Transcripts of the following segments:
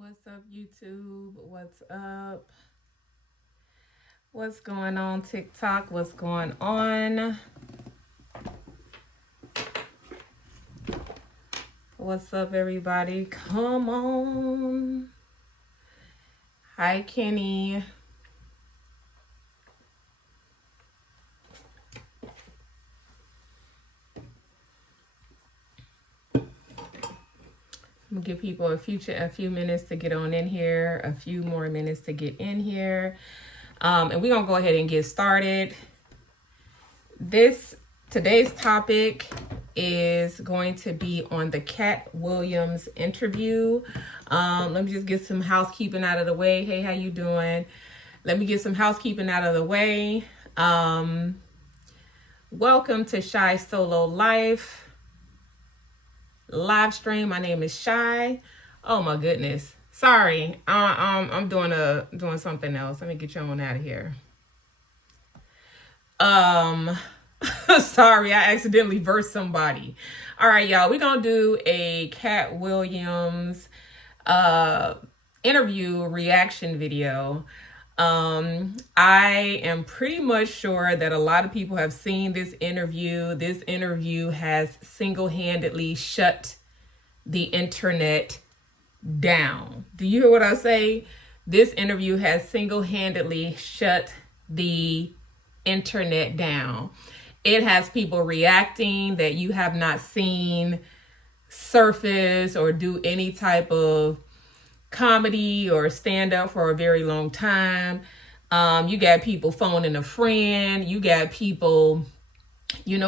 What's up, YouTube? What's up? What's going on, TikTok? What's going on? What's up, everybody? Come on. Hi, Kenny. I'm gonna give people a few minutes to get on in here, a few more minutes to get in here. And we're gonna go ahead and get started. Today's topic is going to be on the Katt Williams interview. Let me just get some housekeeping out of the way. Hey, how you doing? Let me get some housekeeping out of the way. Welcome to Shy Solo Life live stream. My name is Shy. Oh my goodness. Sorry. I'm doing something else. Let me get you on out of here. Sorry, I accidentally versed somebody. All right, y'all. We're gonna do a Katt Williams interview reaction video. I am pretty much sure that a lot of people have seen this interview. This interview has single-handedly shut the internet down. Do you hear what I say? This interview has single-handedly shut the internet down. It has people reacting that you have not seen surface or do any type of comedy or stand up for a very long time. You got people phoning a friend. You got people,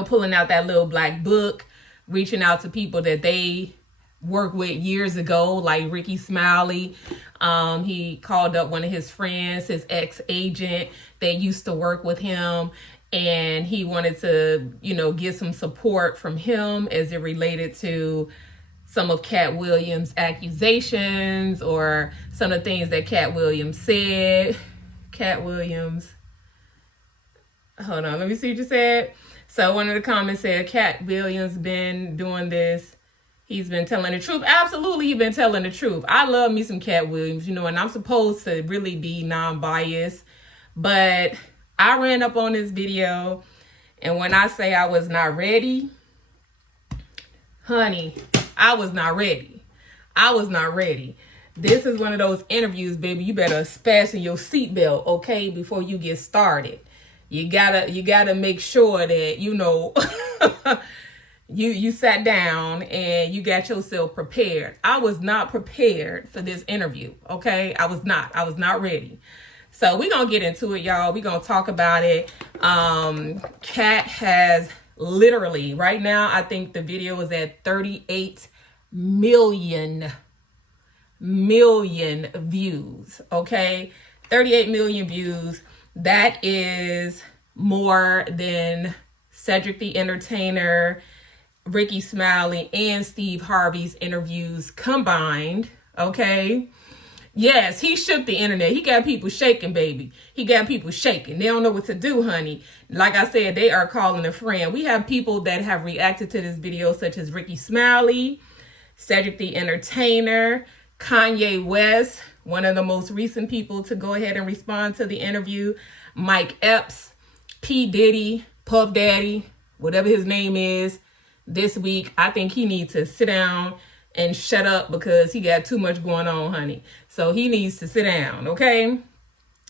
pulling out that little black book, reaching out to people that they worked with years ago, like Ricky Smiley. He called up one of his friends, his ex-agent that used to work with him, and he wanted to, get some support from him as it related to some of Katt Williams' accusations or some of the things that Katt Williams said. Katt Williams. Hold on, let me see what you said. So one of the comments said, Katt Williams been doing this. He's been telling the truth. Absolutely, he's been telling the truth. I love me some Katt Williams, and I'm supposed to really be non-biased. But I ran up on this video, and when I say I was not ready, honey, I was not ready. I was not ready. This is one of those interviews, baby. You better fasten your seatbelt, okay, before you get started. You gotta make sure that you sat down and you got yourself prepared. I was not prepared for this interview, okay? I was not ready. So we're gonna get into it, y'all. We're gonna talk about it. Katt has literally right now, I think the video is at 38 million views, okay? 38 million views. That is more than Cedric the Entertainer, Ricky Smiley, and Steve Harvey's interviews combined, okay? Yes, he shook the internet. He got people shaking, baby. He got people shaking. They don't know what to do, honey. Like I said, they are calling a friend. We have people that have reacted to this video, such as Ricky Smiley, Cedric the Entertainer, Kanye West, one of the most recent people to go ahead and respond to the interview, Mike Epps, P. Diddy, Puff Daddy, whatever his name is. This week, I think he needs to sit down and shut up because he got too much going on, honey. So he needs to sit down, okay?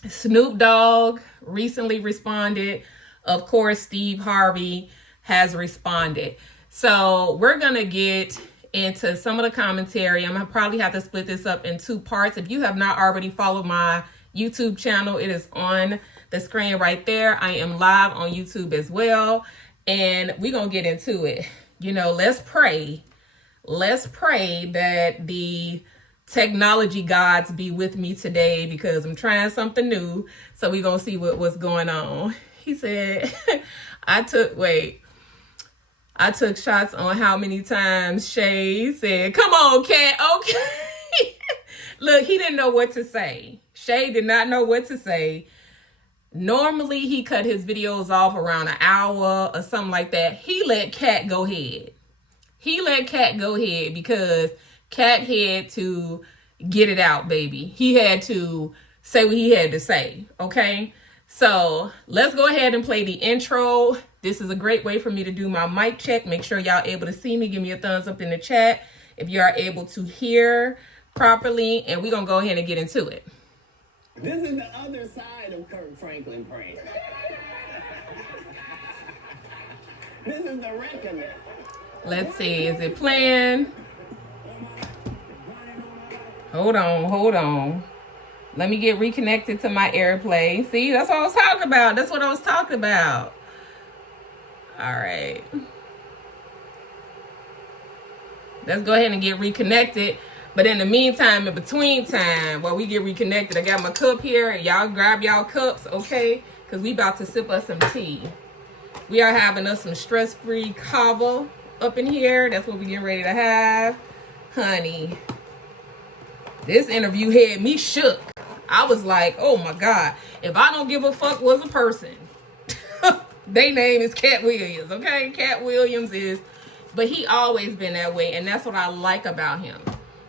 Snoop Dogg recently responded. Of course, Steve Harvey has responded. So we're going to get into some of the commentary. I'm going to probably have to split this up in two parts. If you have not already followed my YouTube channel, it is on the screen right there. I am live on YouTube as well. And we're going to get into it. Let's pray. Let's pray that the technology gods be with me today because I'm trying something new. So we're going to see what's going on. He said, I took shots on how many times Shay said, come on, Katt, okay. Look, he didn't know what to say. Shay did not know what to say. Normally, he cut his videos off around an hour or something like that. He let Katt go ahead. Because Katt had to get it out, baby. He had to say what he had to say, okay? So let's go ahead and play the intro. This is a great way for me to do my mic check. Make sure y'all able to see me. Give me a thumbs up in the chat if you are able to hear properly, and we're going to go ahead and get into it. This is the other side of Kirk Franklin prank. This is the reckoning. Let's see. Is it playing? Hold on. Let me get reconnected to my AirPlay. See, that's what I was talking about. All right. Let's go ahead and get reconnected. But in the meantime, in between time, while we get reconnected, I got my cup here. Y'all grab y'all cups, okay? Because we about to sip us some tea. We are having us some stress-free kava up in here. That's what we getting ready to have. Honey, this interview had me shook. I was like, oh my God. If I don't give a fuck was a person, they name is Katt Williams, okay? Katt Williams is, but he always been that way. And that's what I like about him.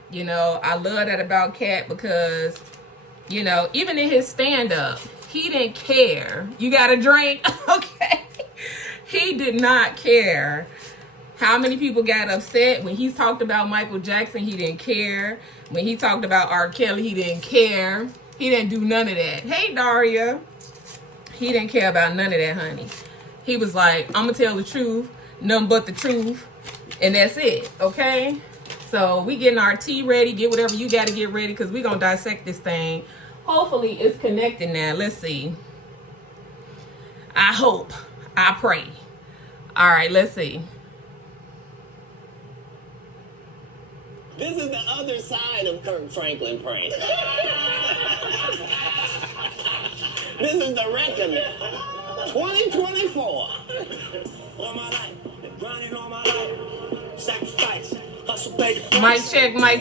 You know, I love that about Katt because, you know, even in his stand-up, he didn't care. You got a drink? Okay. He did not care how many people got upset. When he talked about Michael Jackson, he didn't care. When he talked about R. Kelly, he didn't care. He didn't do none of that. Hey, Daria. He didn't care about none of that, honey. He was like, I'm going to tell the truth, nothing but the truth, and that's it, okay? So we getting our tea ready. Get whatever you got to get ready because we're going to dissect this thing. Hopefully it's connected now. Let's see. I hope. I pray. All right, let's see. This is the other side of Kirk Franklin prank. This is the reckoning. 2024. All my life, grinding all my life, sacrifice, hustle, baby. Mic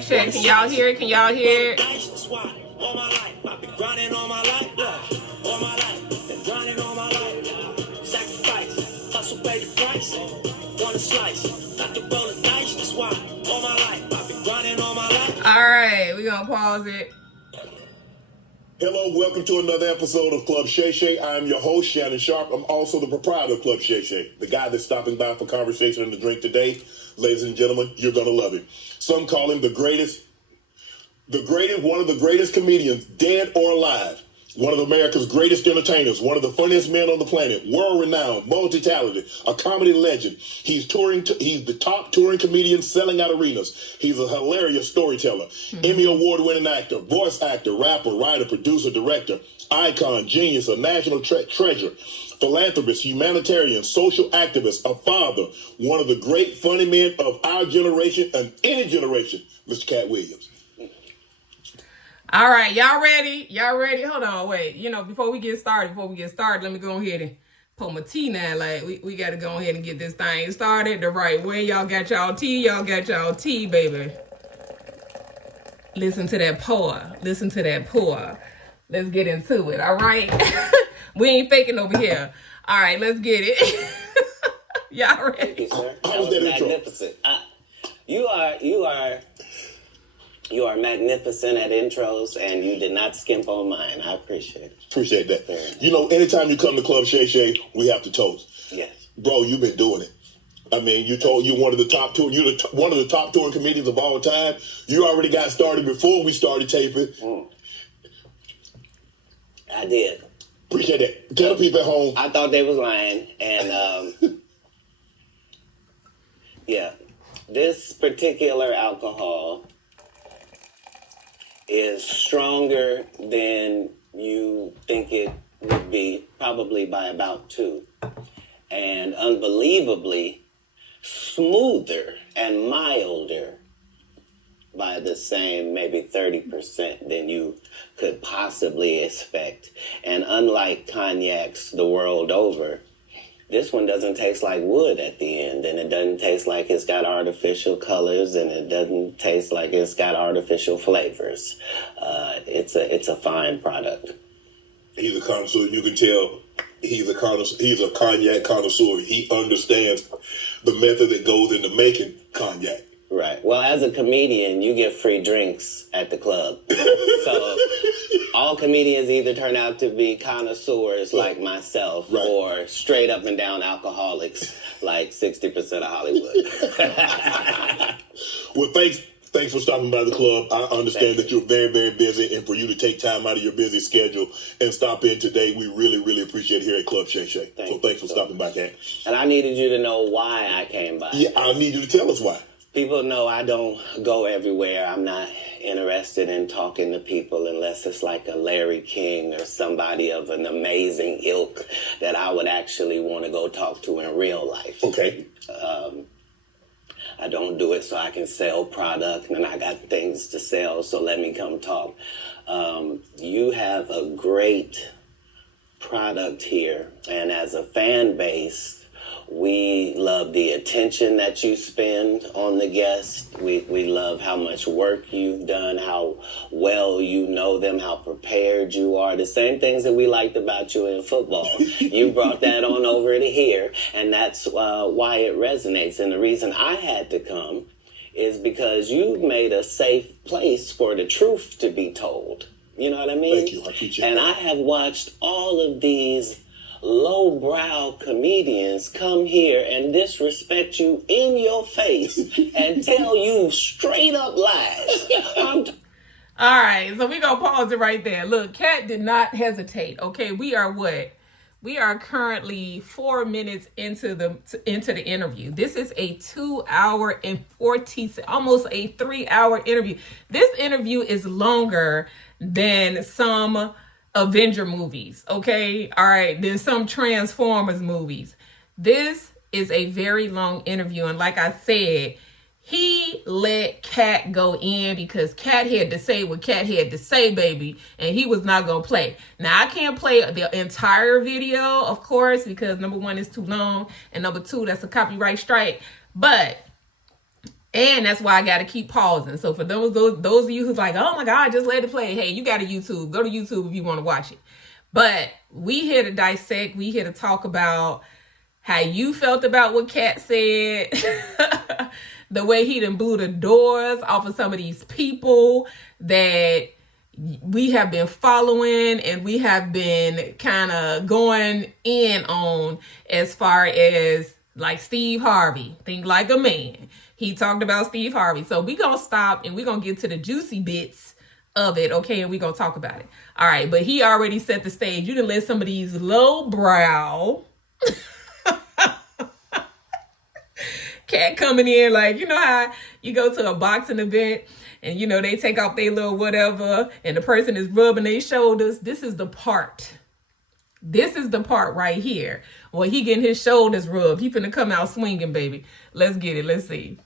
check. Can y'all hear it? That's why all my life, I've been grinding all my life. All my life, been grinding all my life. Sacrifice, hustle, baby, price. Want a slice, not to roll the dice. That's why all my life, I've been grinding all my life. All right, we're going to pause it. Hello, welcome to another episode of Club Shay Shay. I'm your host, Shannon Sharp. I'm also the proprietor of Club Shay Shay, the guy that's stopping by for conversation and a drink today. Ladies and gentlemen, you're going to love him. Some call him the greatest, one of the greatest comedians, dead or alive. One of America's greatest entertainers, one of the funniest men on the planet, world-renowned, multi-talented, a comedy legend. He's the top touring comedian selling out arenas. He's a hilarious storyteller, Emmy award-winning actor, voice actor, rapper, writer, producer, director, icon, genius, a national treasure, philanthropist, humanitarian, social activist, a father, one of the great funny men of our generation and any generation, Mr. Katt Williams. All right, y'all ready? Hold on, wait. You know, before we get started, let me go ahead and pour my tea now. Like, we got to go ahead and get this thing started the right way. Y'all got y'all tea, baby. Listen to that pour. Let's get into it, all right? We ain't faking over here. All right, let's get it. Y'all ready? Thank you, sir. That was magnificent. You are magnificent at intros, and you did not skimp on mine. I appreciate it. Appreciate that. You know, anytime you come to Club Shay Shay, we have to toast. Yes. Bro, you've been doing it. I mean, you're one of the top one of the top touring comedians of all time. You already got started before we started taping. I did. Appreciate that. Tell the people at home. I thought they was lying, and yeah, this particular alcohol is stronger than you think it would be, probably by about 2, and unbelievably smoother and milder by the same maybe 30% than you could possibly expect. And unlike cognacs the world over, this one doesn't taste like wood at the end, and it doesn't taste like it's got artificial colors, and it doesn't taste like it's got artificial flavors. It's a fine product. He's a connoisseur. You can tell he's a cognac connoisseur. He understands the method that goes into making cognac. Right. Well, as a comedian, you get free drinks at the club. So all comedians either turn out to be connoisseurs like myself, right, or straight up and down alcoholics like 60% of Hollywood. Well, thanks for stopping by the club. I understand that you're very, very busy, and for you to take time out of your busy schedule and stop in today, we really, really appreciate it here at Club Shay Shay. So thanks for stopping by, Katt. And I needed you to know why I came by. Yeah, I need you to tell us why. People know I don't go everywhere. I'm not interested in talking to people unless it's like a Larry King or somebody of an amazing ilk that I would actually want to go talk to in real life. Okay. I don't do it so I can sell product, and I got things to sell, so let me come talk. You have a great product here, and as a fan base, we love the attention that you spend on the guests. We love how much work you've done, how well you know them, how prepared you are. The same things that we liked about you in football. You brought that on over to here, and that's why it resonates. And the reason I had to come is because you made a safe place for the truth to be told. You know what I mean? Thank you. I appreciate and that. I have watched all of these lowbrow comedians come here and disrespect you in your face and tell you straight up lies. All right, so we're going to pause it right there. Look, Katt did not hesitate, okay? We are what? We are currently 4 minutes into the interview. This is a 2 hour and 40, almost a 3 hour interview. This interview is longer than some Avenger movies, okay? All right, there's some Transformers movies. This is a very long interview, and like I said, he let Katt go in because Katt had to say what Katt had to say, baby, and he was not gonna play. Now, I can't play the entire video, of course, because number one, it's too long, and number two, that's a copyright strike, and that's why I got to keep pausing. So for those of you who's like, oh my God, just let it play. Hey, you got a YouTube. Go to YouTube if you want to watch it. But we here to dissect. We here to talk about how you felt about what Katt said. The way he done blew the doors off of some of these people that we have been following and we have been kind of going in on, as far as like Steve Harvey. Think like a man. He talked about Steve Harvey. So we're going to stop and we're going to get to the juicy bits of it, okay? And we're going to talk about it. All right, but he already set the stage. You done let some of these lowbrow Katt coming in like, you know how you go to a boxing event and, you know, they take off their little whatever and the person is rubbing their shoulders. This is the part. This is the part right here. Well, he getting his shoulders rubbed. He finna come out swinging, baby. Let's get it. Let's see.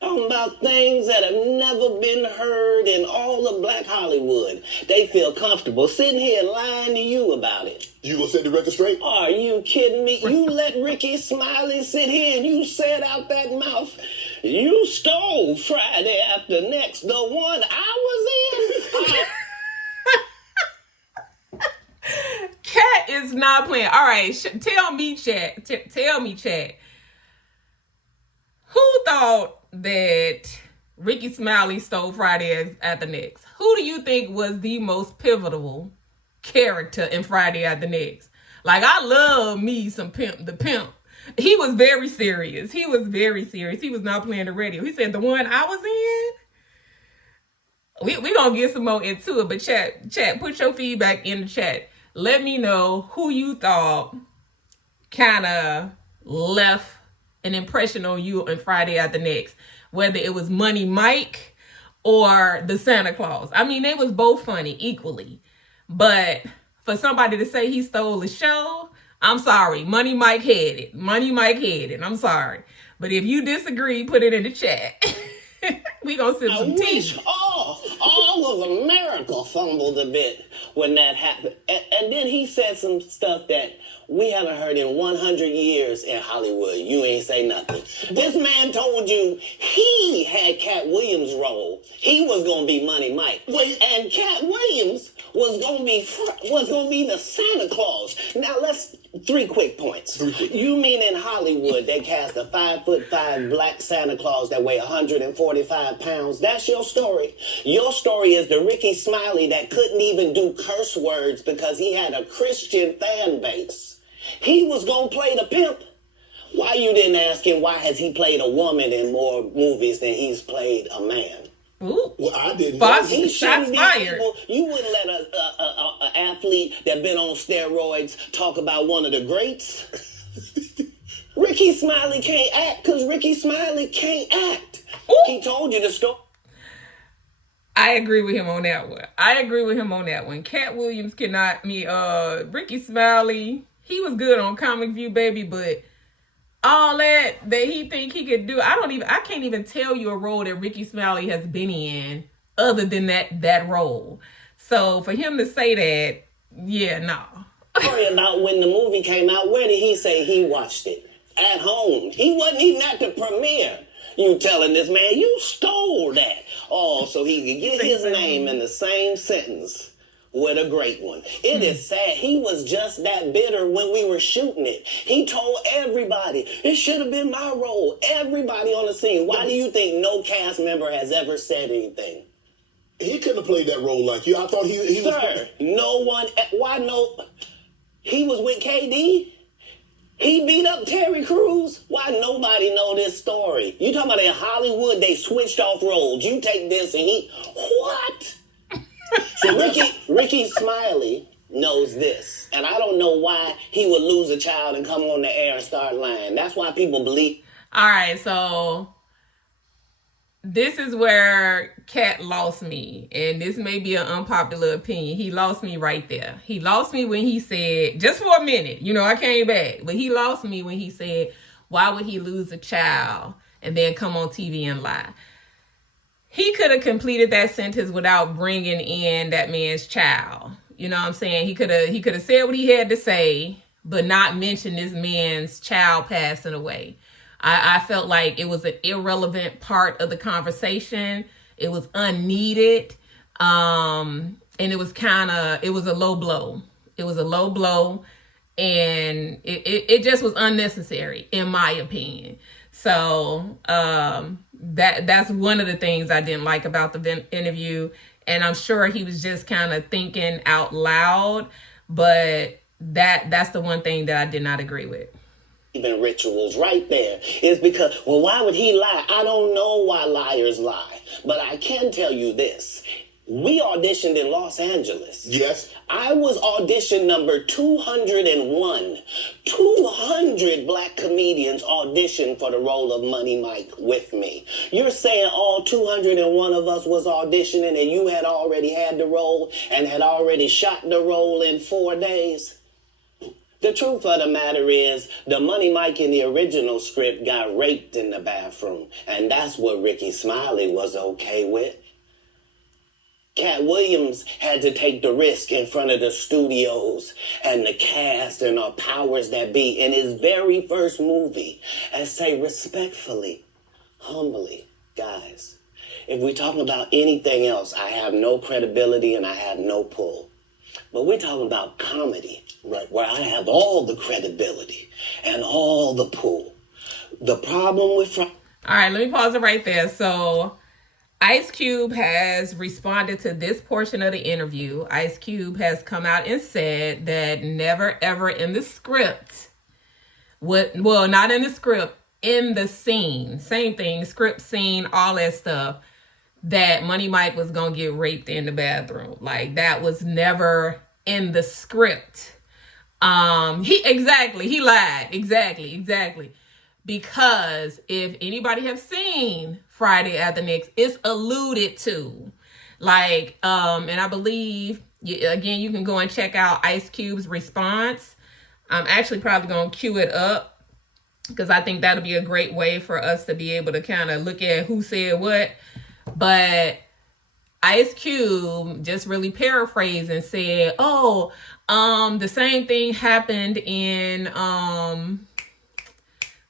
Talking about things that have never been heard in all of Black Hollywood. They feel comfortable sitting here lying to you about it. You gonna set the record straight? Are you kidding me? You let Ricky Smiley sit here and you said out that mouth, you stole Friday After Next, the one I was in. Katt is not playing. All right, tell me, chat. Tell me, chat. Who thought that Ricky Smiley stole Friday After Next? Who do you think was the most pivotal character in Friday After Next? Like, I love me some Pimp the Pimp. He was very serious. He was very serious. He was not playing the radio. He said, the one I was in? We gonna get some more into it, but chat, put your feedback in the chat. Let me know who you thought kind of left an impression on you on Friday After Next. Whether it was Money Mike or the Santa Claus. I mean, they was both funny equally. But for somebody to say he stole the show, I'm sorry. Money Mike had it. Money Mike had it. I'm sorry. But if you disagree, put it in the chat. We gonna sip some tea. I wish all of America fumbled a bit when that happened. And then he said some stuff that we haven't heard in 100 years in Hollywood. You ain't say nothing. This man told you he had Katt Williams' role. He was gonna be Money Mike. And Katt Williams was gonna be the Santa Claus. Now let's Three quick points. You mean in Hollywood they cast a 5'5" black Santa Claus that weigh 145 pounds? That's your story. Your story is the Ricky Smiley that couldn't even do curse words because he had a Christian fan base. He was gonna play the pimp. Why you didn't ask him why has he played a woman in more movies than he's played a man? Ooh. Well, I didn't. He shots fired. You wouldn't let an athlete that been on steroids talk about one of the greats. Ricky Smiley can't act because Ricky Smiley can't act. Ooh. He told you the story. I agree with him on that one. Katt Williams cannot. Ricky Smiley, he was good on Comic View, baby, but all that he think he could do, I can't even tell you a role that Ricky Smiley has been in other than that role. So for him to say that, yeah, no. Sorry about when the movie came out. Where did he say he watched it? At home. He wasn't even at the premiere. You telling this man you stole that. Oh, so he could get his name in the same sentence with a great one. It is sad. He was just that bitter when we were shooting it. He told everybody, it should have been my role. Everybody on the scene. Why do you think no cast member has ever said anything? He couldn't have played that role like you. I thought he was... Sir, no one... Why no... He was with KD? He beat up Terry Crews? Why nobody know this story? You talking about in Hollywood, they switched off roles. You take this and he... What? So Ricky Smiley knows this, and I don't know why he would lose a child and come on the air and start lying. That's why people believe. All right, so this is where Katt lost me, and this may be an unpopular opinion. He lost me right there. He lost me when he said, just for a minute, I came back, but he lost me when he said, why would he lose a child and then come on TV and lie? He could have completed that sentence without bringing in that man's child. You know what I'm saying? He could have said what he had to say, but not mention this man's child passing away. I felt like it was an irrelevant part of the conversation. It was unneeded. And it was a low blow. It was a low blow. And it just was unnecessary, in my opinion. So that's one of the things I didn't like about the interview. And I'm sure he was just kind of thinking out loud. But that's the one thing that I did not agree with. Even rituals right there is because, well, why would he lie? I don't know why liars lie. But I can tell you this. We auditioned in Los Angeles. Yes. I was audition number 201. 200 black comedians auditioned for the role of Money Mike with me. You're saying all 201 of us was auditioning and you had already had the role and had already shot the role in 4 days? The truth of the matter is, the Money Mike in the original script got raped in the bathroom, and that's what Ricky Smiley was okay with. Katt Williams had to take the risk in front of the studios and the cast and our powers that be in his very first movie and say respectfully, humbly, guys, if we're talking about anything else, I have no credibility and I have no pull. But we're talking about comedy, right, where I have all the credibility and all the pull. The problem with... All right, let me pause it right there. So Ice Cube has responded to this portion of the interview. Ice Cube has come out and said that never, ever in the script, not in the script, in the scene, same thing, script, scene, all that stuff, that Money Mike was going to get raped in the bathroom. Like, that was never in the script. He lied. Exactly. Because if anybody have seen Friday After Next, it's alluded to. Like, and I believe, again, you can go and check out Ice Cube's response. I'm actually probably going to cue it up because I think that'll be a great way for us to be able to kind of look at who said what. But Ice Cube just really paraphrased and said, the same thing happened in,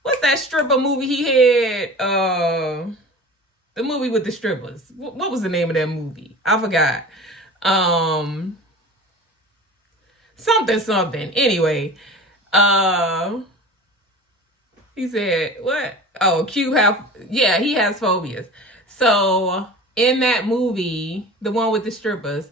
what's that stripper movie he had? The movie with the strippers. What was the name of that movie? I forgot. Something. Anyway, He said, what? Oh, he has phobias. So in that movie, the one with the strippers,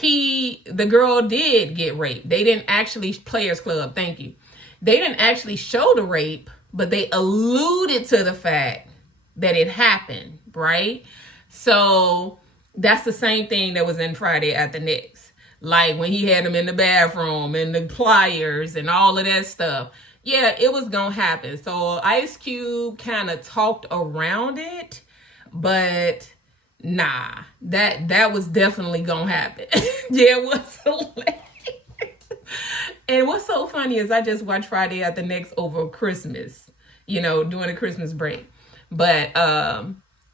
the girl did get raped. They didn't actually, Players Club, thank you. They didn't actually show the rape, but they alluded to the fact that it happened, right? So that's the same thing that was in Friday at the Knicks. Like when he had him in the bathroom and the pliers and all of that stuff. Yeah, it was gonna happen. So Ice Cube kind of talked around it, but nah, that was definitely gonna happen. Yeah, it was hilarious. And what's so funny is I just watched Friday at the Knicks over Christmas, during the Christmas break. But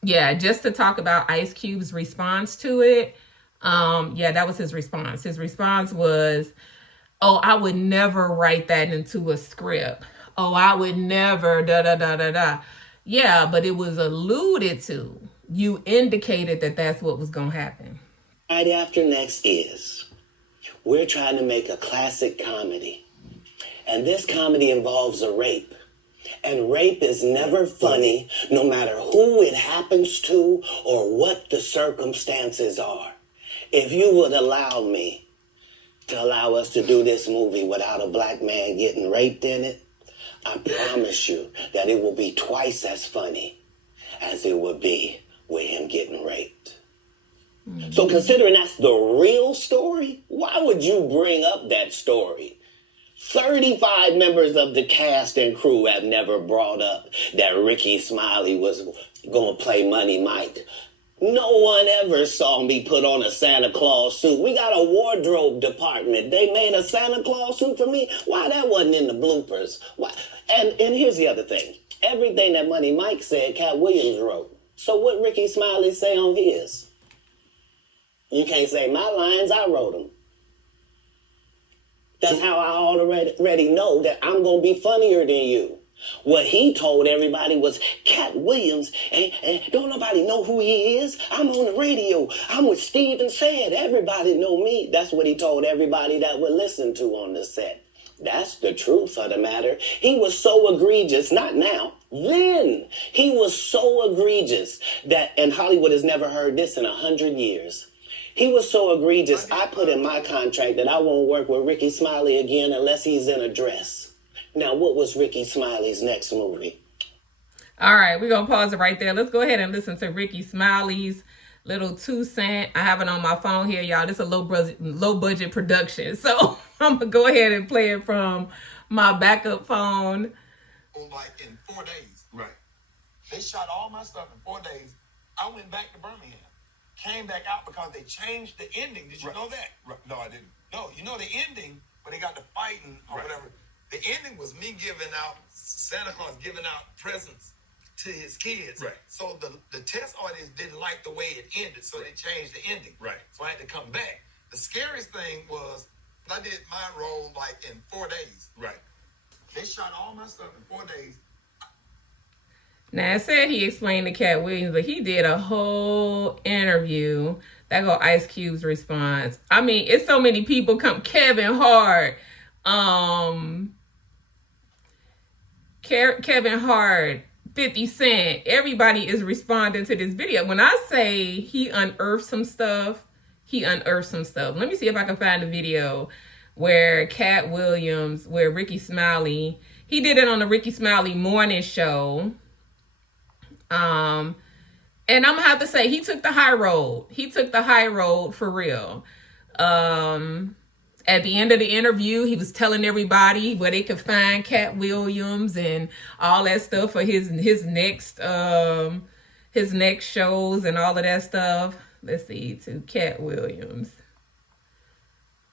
yeah, just to talk about Ice Cube's response to it. Yeah, that was his response. His response was, oh, I would never write that into a script. Oh, I would never, da, da, da, da, da. Yeah, but it was alluded to. You indicated that that's what was going to happen. Right after next is, we're trying to make a classic comedy. And this comedy involves a rape. And rape is never funny, no matter who it happens to or what the circumstances are. If you would allow me to allow us to do this movie without a black man getting raped in it, I promise you that it will be twice as funny as it would be with him getting raped. Mm-hmm. So considering that's the real story, why would you bring up that story? 35 members of the cast and crew have never brought up that Ricky Smiley was going to play Money Mike. No one ever saw me put on a Santa Claus suit. We got a wardrobe department. They made a Santa Claus suit for me. Why that wasn't in the bloopers? Why? And here's the other thing. Everything that Money Mike said, Katt Williams wrote. So what Ricky Smiley say on his? You can't say my lines, I wrote them. That's how I already know that I'm going to be funnier than you. What he told everybody was, Katt Williams, and don't nobody know who he is. I'm on the radio. I'm with Steve and Said. Everybody know me. That's what he told everybody that would listen to on the set. That's the truth of the matter. He was so egregious, not now, then. He was so egregious that, and Hollywood has never heard this in 100 years. He was so egregious, I put in my contract that I won't work with Ricky Smiley again unless he's in a dress. Now, what was Ricky Smiley's next movie? All right, we're going to pause it right there. Let's go ahead and listen to Ricky Smiley's little 2 cent. I have it on my phone here, y'all. This is a low budget production. So I'm going to go ahead and play it from my backup phone. Like in 4 days. Right. They shot all my stuff in 4 days. I went back to Birmingham. Came back out because they changed the ending. Did you know that? Right. No, I didn't. No, you know the ending, when they got to fighting or whatever. The ending was me giving out, Santa Claus giving out presents to his kids. Right. So the test audience didn't like the way it ended, so they changed the ending. Right. So I had to come back. The scariest thing was I did my role like in 4 days. Right. They shot all my stuff in 4 days. Now, it said he explained to Katt Williams, but he did a whole interview. That go Ice Cube's response. I mean, it's so many people come. Kevin Hart. Kevin Hart. 50 Cent. Everybody is responding to this video. When I say he unearthed some stuff, he unearthed some stuff. Let me see if I can find a video where Katt Williams, where Ricky Smiley, he did it on the Ricky Smiley morning show. And I'm gonna have to say he took the high road. He took the high road for real. At the end of the interview, he was telling everybody where they could find Katt Williams and all that stuff for his next shows and all of that stuff. Let's see, to Katt Williams.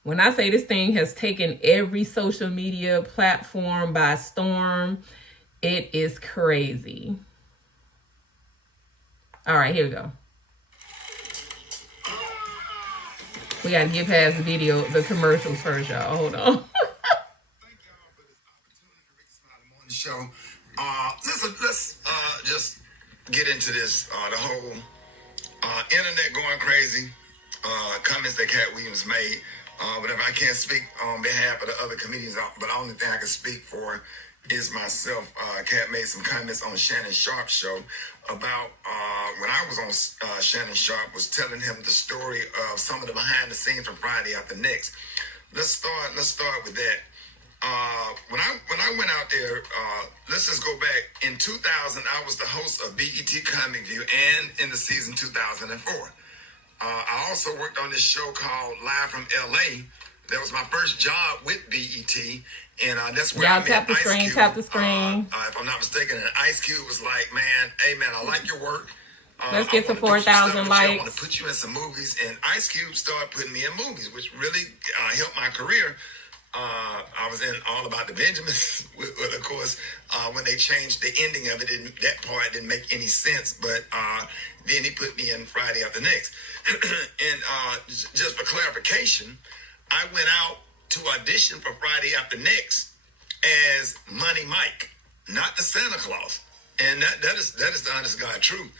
When I say this thing has taken every social media platform by storm, it is crazy. All right, here we go. We got to get past the video, the commercials first, y'all. Hold on. Thank y'all for this opportunity to Ricky Smiley Morning Show. Let's just get into this. The whole internet going crazy. Comments that Katt Williams made. Whatever. I can't speak on behalf of the other comedians, but the only thing I can speak for is myself. Katt made some comments on Shannon Sharp's show about when I was on Shannon Sharp was telling him the story of some of the behind the scenes from Friday After Next. Let's start with that. When I went out there, let's just go back. In 2000, I was the host of BET Comic View, and in the season 2004. I also worked on this show called Live from LA. That was my first job with BET, and that's where I met tap the Ice screen, Cube. tap the screen. If I'm not mistaken, and Ice Cube was like, "Man, hey man, I like your work. Let's get to 4,000 likes. I want to put you in some movies." And Ice Cube started putting me in movies, which really helped my career. I was in All About the Benjamins, of course, when they changed the ending of it, that part didn't make any sense, but then he put me in Friday After Next. And just for clarification, I went out to audition for Friday After Next as Money Mike, not the Santa Claus. And that is the honest God truth.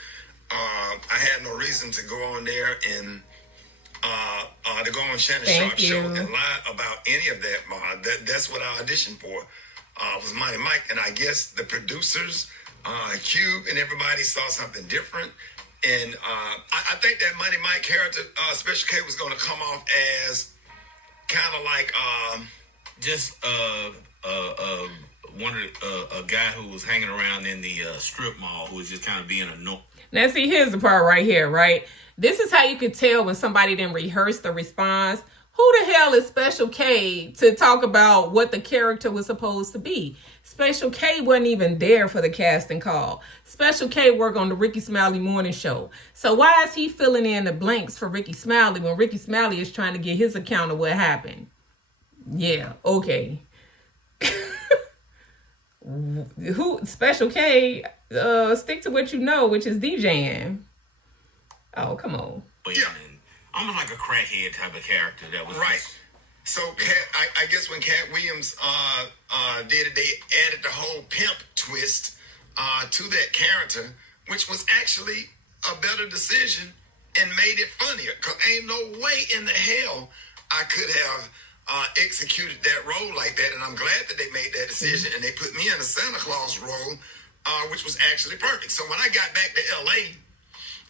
I had no reason to go on there and to go on Shannon Sharp's show and lie about any of that. That's what I auditioned for, was Money Mike. And I guess the producers, Cube and everybody saw something different. And I think that Money Mike character, Special K, was going to come off as kind of like just a guy who was hanging around in the strip mall who was just kind of being annoying. Now, see, here's the part right here, right? This is how you could tell when somebody didn't rehearse the response. Who the hell is Special K to talk about what the character was supposed to be? Special K wasn't even there for the casting call. Special K worked on the Ricky Smiley morning show. So why is he filling in the blanks for Ricky Smiley when Ricky Smiley is trying to get his account of what happened? Yeah, okay. Who Special K, stick to what you know, which is DJing. Oh, come on. Yeah. Almost like a crackhead type of character that was right. So I guess when Katt Williams did it, they added the whole pimp twist to that character, which was actually a better decision and made it funnier. Because ain't no way in the hell I could have executed that role like that. And I'm glad that they made that decision and they put me in a Santa Claus role, which was actually perfect. So when I got back to LA,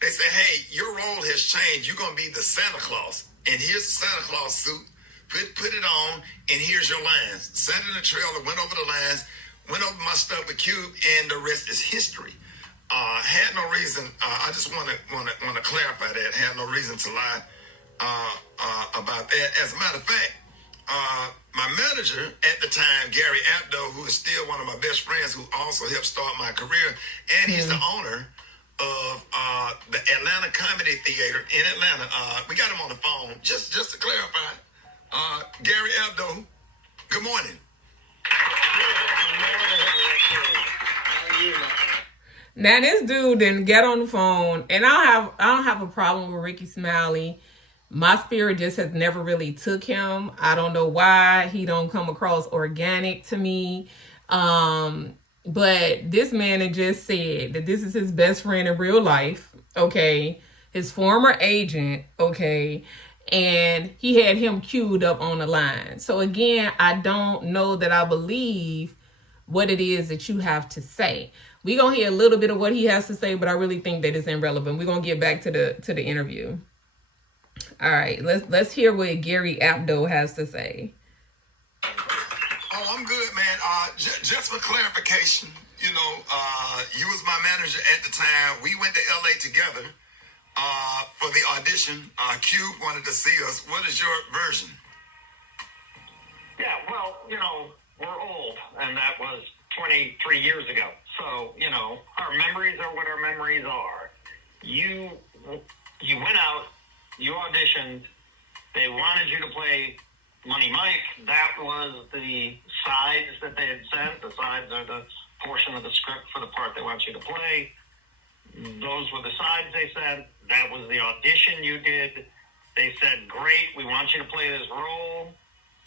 they said, "Hey, your role has changed. You're going to be the Santa Claus. And here's the Santa Claus suit. Put it on, and here's your lines." Sat in the trailer, went over the lines, went over my stuff with Cube, and the rest is history. Had no reason. I just want to clarify that. Had no reason to lie about that. As a matter of fact, my manager at the time, Gary Abdo, who is still one of my best friends, who also helped start my career, and he's the owner of the Atlanta Comedy Theater in Atlanta. We got him on the phone. Just to clarify, Gary Abdo, good morning. Now this dude didn't get on the phone, and I don't have a problem with Ricky Smiley. My spirit just has never really took him. I don't know why he don't come across organic to me. But this man had just said that this is his best friend in real life, okay? His former agent, okay? And he had him queued up on the line. So again, I don't know that I believe what it is that you have to say. We're going to hear a little bit of what he has to say, but I really think that it's irrelevant. We're going to get back to the interview. All right, let's hear what Gary Abdo has to say. Oh, I'm good, man. Just for clarification, you was my manager at the time. We went to LA together for the audition. Cube wanted to see us. What is your version? Yeah, well, we're old, and that was 23 years ago. So, our memories are what our memories are. You went out, you auditioned, they wanted you to play Money Mike. That was the sides that they had sent. The sides are the portion of the script for the part they want you to play. Those were the sides they sent. That was the audition you did. They said, "Great, we want you to play this role."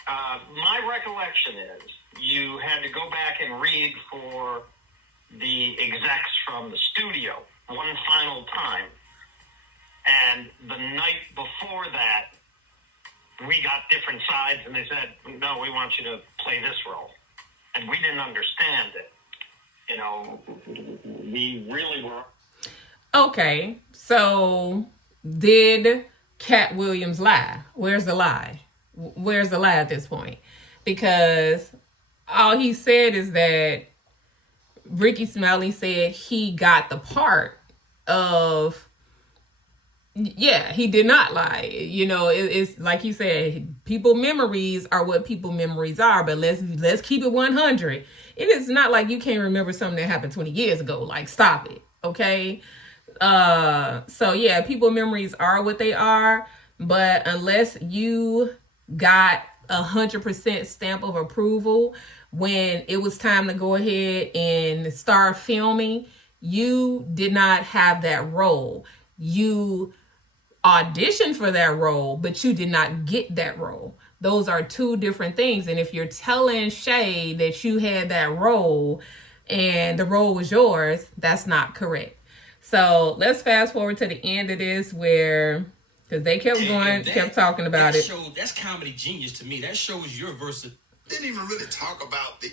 My recollection is you had to go back and read for the execs from the studio one final time. And the night before that, we got different sides, and they said, no, we want you to play this role. And we didn't understand it. You know, we really were. Okay, so did Katt Williams lie? Where's the lie? Where's the lie at this point? Because all he said is that Ricky Smiley said he got the part of, yeah, he did not lie. You know, it's like you said, people memories are what people memories are, but let's keep it 100. It is not like you can't remember something that happened 20 years ago. Like, stop it, okay? So yeah, people memories are what they are, but unless you got 100% stamp of approval when it was time to go ahead and start filming, you did not have that role. You auditioned for that role, but you did not get that role. Those are two different things. And if you're telling Shay that you had that role and the role was yours, that's not correct. So let's fast forward to the end of this where, because they kept going, kept talking about it. That's comedy genius to me. That shows your versatility. Didn't even really talk about the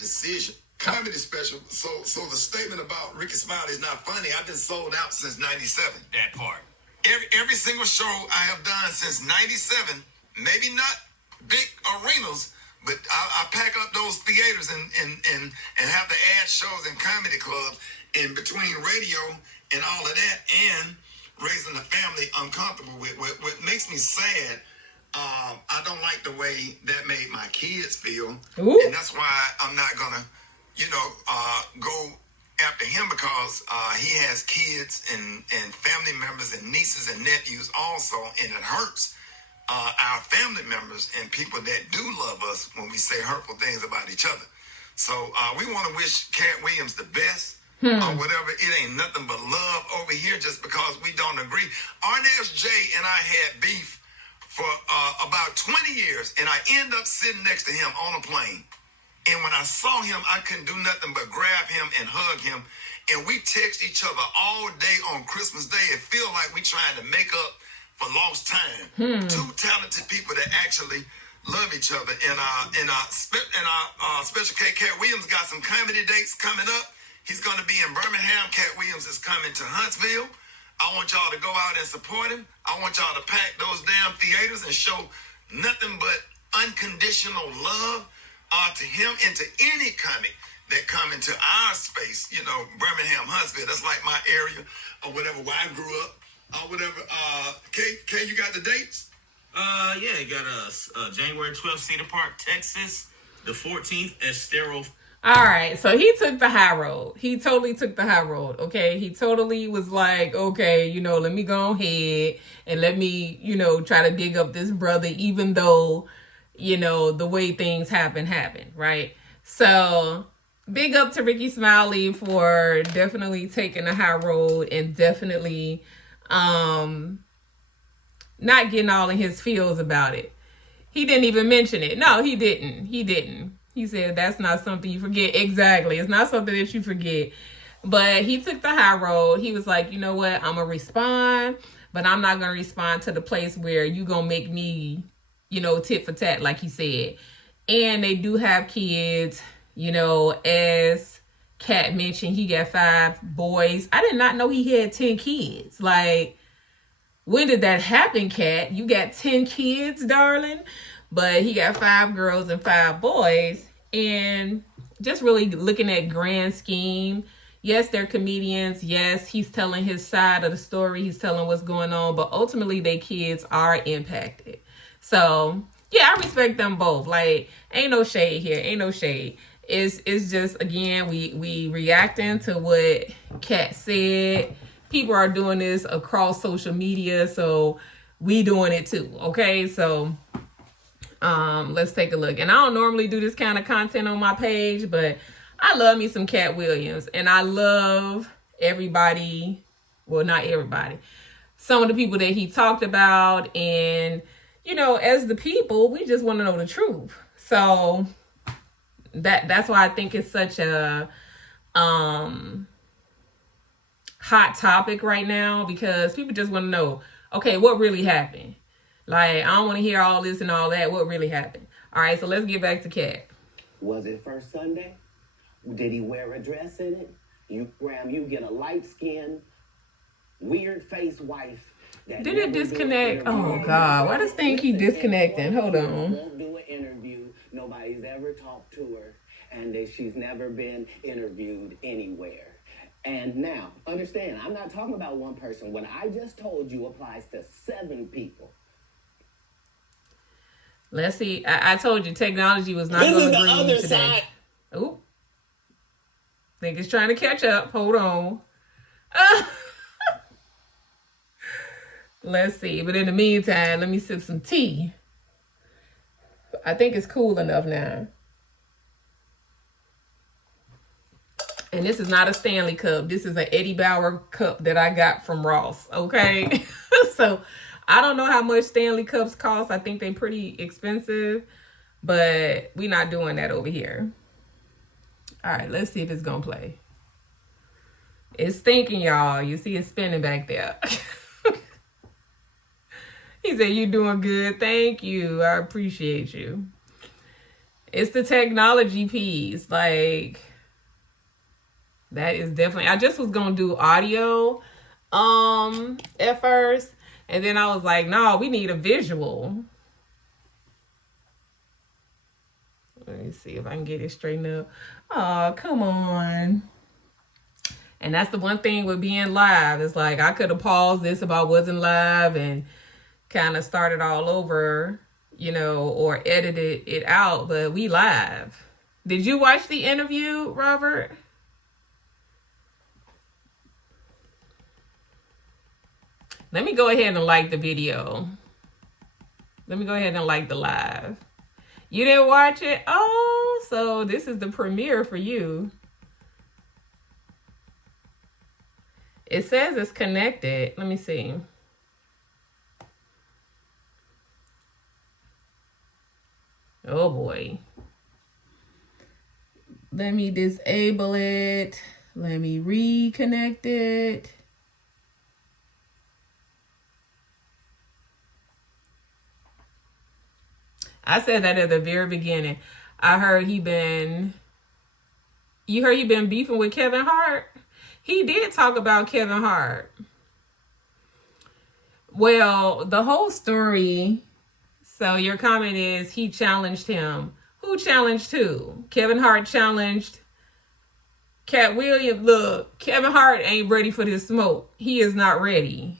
decision. Comedy special. So the statement about Ricky Smiley is not funny. I've been sold out since '97. That part. Every single show I have done since '97, maybe not big arenas, but I pack up those theaters and have to add shows in comedy clubs in between radio and all of that, and raising the family uncomfortable with. What makes me sad, I don't like the way that made my kids feel. Ooh. And that's why I'm not gonna, go after him, because he has kids and family members and nieces and nephews also, and it hurts our family members and people that do love us when we say hurtful things about each other. So we want to wish Katt Williams the best. Or whatever. It ain't nothing but love over here just because we don't agree. Arnaz J and I had beef for about 20 years, and I end up sitting next to him on a plane. And when I saw him, I couldn't do nothing but grab him and hug him. And we text each other all day on Christmas Day. It feel like we trying to make up for lost time. Two talented people that actually love each other. And Special K, Katt Williams got some comedy dates coming up. He's going to be in Birmingham. Katt Williams is coming to Huntsville. I want y'all to go out and support him. I want y'all to pack those damn theaters and show nothing but unconditional love to him and to any comic that come into our space. You know, Birmingham, Huntsville, that's like my area or whatever, where I grew up or whatever. K, you got the dates? Yeah, you got January 12th, Cedar Park, Texas. The 14th, Estero. All right, so he took the high road. He totally took the high road, okay? He totally was like, okay, let me go ahead and let me, try to dig up this brother, even though, the way things happen, right? So big up to Ricky Smiley for definitely taking the high road and definitely not getting all in his feels about it. He didn't even mention it. No, he didn't. He said that's not something you forget. Exactly. It's not something that you forget. But he took the high road. He was like, you know what? I'm going to respond, but I'm not going to respond to the place where you going to make me, tit for tat, like he said. And they do have kids, as Katt mentioned, he got 5 boys. I did not know he had 10 kids. Like, when did that happen, Katt? You got 10 kids, darling? But he got 5 girls and 5 boys. And just really looking at grand scheme. Yes, they're comedians. Yes, he's telling his side of the story. He's telling what's going on. But ultimately, their kids are impacted. So, yeah, I respect them both. Like, ain't no shade here. Ain't no shade. It's just, again, we reacting to what Katt said. People are doing this across social media. So, we doing it too. Okay, so let's take a look. And I don't normally do this kind of content on my page, but I love me some Katt Williams. And I love everybody, well, not everybody, some of the people that he talked about. And, as the people, we just want to know the truth. So that's why I think it's such a hot topic right now, because people just want to know, okay, what really happened? Like, I don't want to hear all this and all that. What really happened? All right, so let's get back to Katt. Was it first Sunday? Did he wear a dress in it? You get a light-skinned, weird-faced wife. Did it disconnect? Oh, God. Why does thing keep disconnecting? Hold on. Won't do an interview. Nobody's ever talked to her. And that she's never been interviewed anywhere. And now, understand, I'm not talking about one person. What I just told you applies to 7 people. Let's see. I told you technology was not going to agree today. Side. Oop. Think it's trying to catch up. Hold on. Let's see. But in the meantime, let me sip some tea. I think it's cool enough now. And this is not a Stanley cup. This is an Eddie Bauer cup that I got from Ross. Okay. So I don't know how much Stanley cups cost. I think they're pretty expensive. But we're not doing that over here. All right. Let's see if it's going to play. It's thinking, y'all. You see it spinning back there. He said, "You're doing good. Thank you. I appreciate you." It's the technology piece. Like... That is definitely, I just was going to do audio at first. And then I was like, no, we need a visual. Let me see if I can get it straightened up. Oh, come on. And that's the one thing with being live. It's like I could have paused this if I wasn't live and kind of started all over, you know, or edited it out. But we live. Did you watch the interview, Robert? Let me go ahead and like the video. Let me go ahead and like the live. You didn't watch it? Oh, so this is the premiere for you. It says it's connected. Let me see. Oh boy. Let me disable it. Let me reconnect it. I said that at the very beginning. I heard you heard he been beefing with Kevin Hart? He did talk about Kevin Hart. Well, the whole story, so your comment is he challenged him. Who challenged who? Kevin Hart challenged Katt Williams. Look, Kevin Hart ain't ready for this smoke. He is not ready.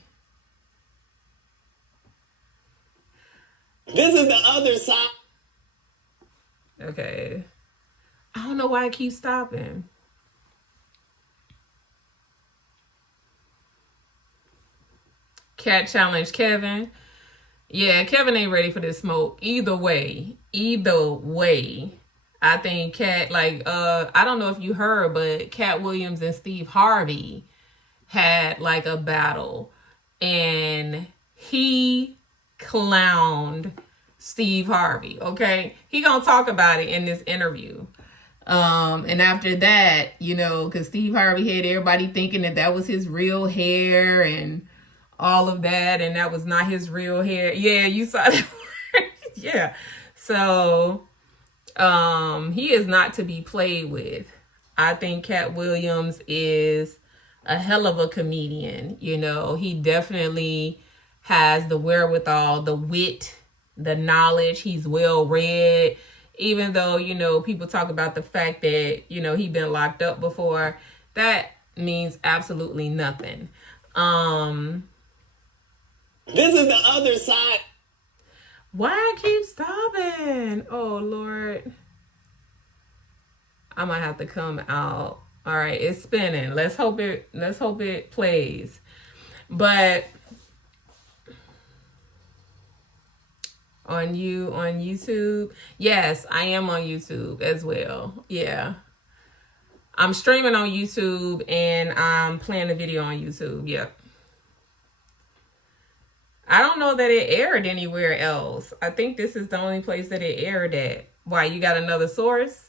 This is the other side. Okay. I don't know why I keep stopping. Katt challenged Kevin. Yeah, Kevin ain't ready for this smoke. Either way. I think Katt, like, I don't know if you heard, but Katt Williams and Steve Harvey had like a battle. And he clowned Steve Harvey, okay? He gonna talk about it in this interview. And after that, you know, because Steve Harvey had everybody thinking that was his real hair and all of that, and that was not his real hair. Yeah, you saw that. Yeah. So, he is not to be played with. I think Katt Williams is a hell of a comedian. You know, he definitely has the wherewithal, the wit, the knowledge. He's well read. Even though, you know, people talk about the fact that, you know, he'd been locked up before. That means absolutely nothing. This is the other side. Why I keep stopping? Oh, Lord. I might have to come out. All right, it's spinning. Let's hope it plays. But on YouTube, yes, I am on YouTube as well. Yeah, I'm streaming on YouTube and I'm playing a video on YouTube. Yep. I don't know that it aired anywhere else. I think this is the only place that it aired at. Why, you got another source?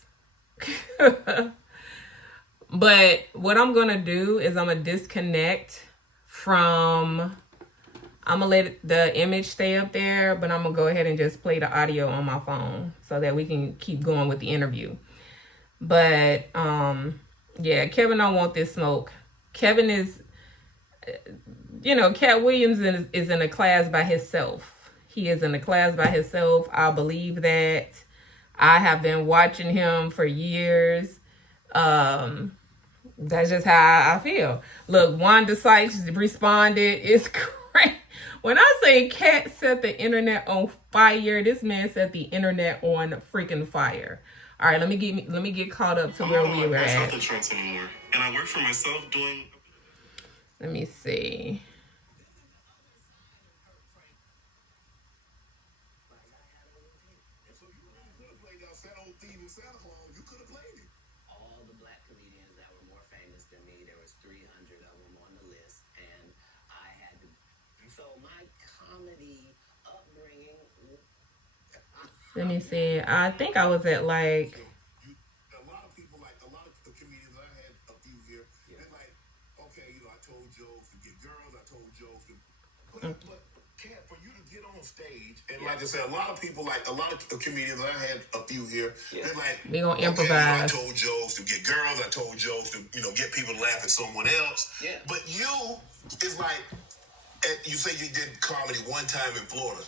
But what I'm going to do is I'm going to disconnect from I'm going to let the image stay up there, but I'm going to go ahead and just play the audio on my phone so that we can keep going with the interview. But, yeah, Kevin don't want this smoke. Kevin is, Katt Williams is in a class by himself. He is in a class by himself. I believe that. I have been watching him for years. That's just how I feel. Look, Wanda Sykes responded. It's great. When I say Katt set the internet on fire, this man set the internet on freaking fire. All right, let me get caught up to where we were at. Health insurance anymore, and I work for myself doing. Let me see. All the black comedians that were more famous than me, there was 300 of them on the list, and I had to. So my comedy upbringing. Let me see. I think I was at like. A lot of people, like a lot of comedians, I had a few here. Yeah. They're like, okay, I told jokes to get girls. I told jokes to. But Katt, for you to get on stage, and like I said, a lot of people, like a lot of comedians, I had a few here. Yeah. They're like, we gonna improvise. I told jokes to get girls. I told jokes to get people to laugh at someone else. Yeah. But you is like, you say you did comedy one time in Florida.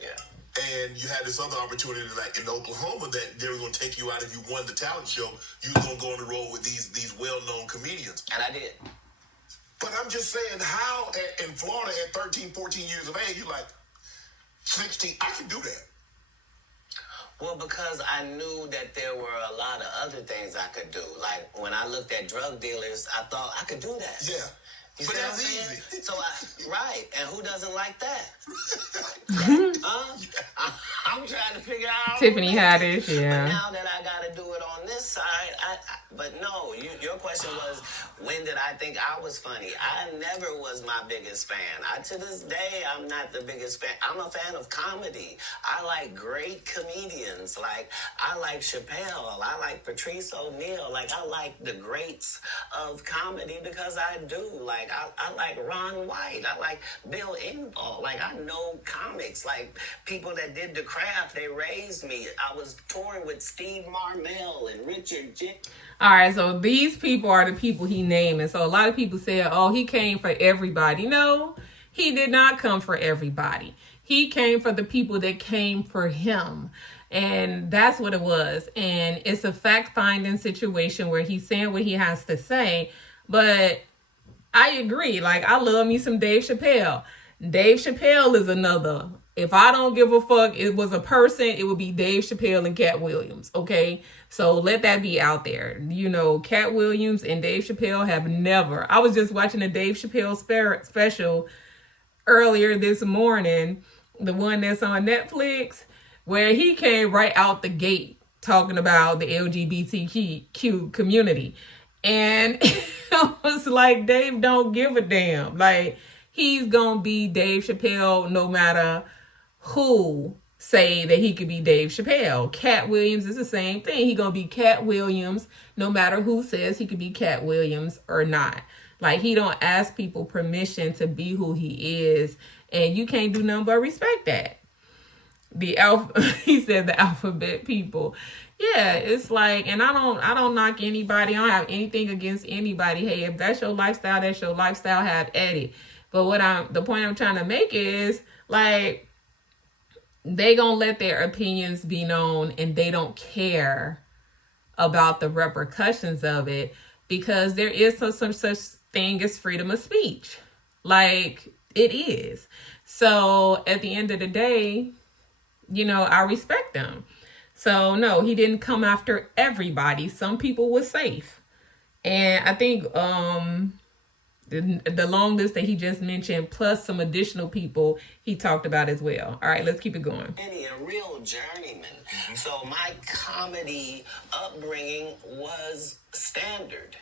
Yeah. And you had this other opportunity, like in Oklahoma, that they were going to take you out if you won the talent show. You were going to go on the road with these well-known comedians. And I did. But I'm just saying, how in Florida at 13, 14 years of age, you're like, 16, I can do that. Well, because I knew that there were a lot of other things I could do. Like, when I looked at drug dealers, I thought I could do that. Yeah. You But see that's what I'm saying? easy. So, right. And who doesn't like that? I'm trying to figure out. Tiffany Haddish, yeah. But now that I got to do it on this side, but no, your question was, when did I think I was funny? I never was my biggest fan. To this day, I'm not the biggest fan. I'm a fan of comedy. I like great comedians. Like, I like Chappelle. I like Patrice O'Neal. Like, I like the greats of comedy because I do. Like, I like Ron White. I like Bill Engvall. Like, I know comics. Like, people that did the craft, they raised me. I was touring with Steve Marmel and Richard J. All right, so these people are the people he named. And so a lot of people said, oh, he came for everybody. No, he did not come for everybody. He came for the people that came for him. And that's what it was. And it's a fact-finding situation where he's saying what he has to say. But I agree. Like, I love me some Dave Chappelle. Dave Chappelle is another. If I don't give a fuck, it was a person, it would be Dave Chappelle and Katt Williams, okay? So let that be out there. Katt Williams and Dave Chappelle have never. I was just watching a Dave Chappelle special earlier this morning, the one that's on Netflix, where he came right out the gate talking about the LGBTQ community. And it was like, Dave don't give a damn. Like, he's gonna be Dave Chappelle no matter who say that he could be Dave Chappelle. Katt Williams is the same thing. He gonna be Katt Williams no matter who says he could be Katt Williams or not. Like, he don't ask people permission to be who he is, and you can't do nothing but respect that. He said the alphabet people. Yeah, it's like, and I don't knock anybody. I don't have anything against anybody. Hey, if that's your lifestyle, that's your lifestyle. Have at it. But the point I'm trying to make is, like, they gonna let their opinions be known, and they don't care about the repercussions of it, because there is some such thing as freedom of speech. Like, it is. So at the end of the day, I respect them. So no, he didn't come after everybody. Some people were safe. And I think the long list that he just mentioned, plus some additional people he talked about as well. All right, let's keep it going. A real journeyman. So my comedy upbringing was standard.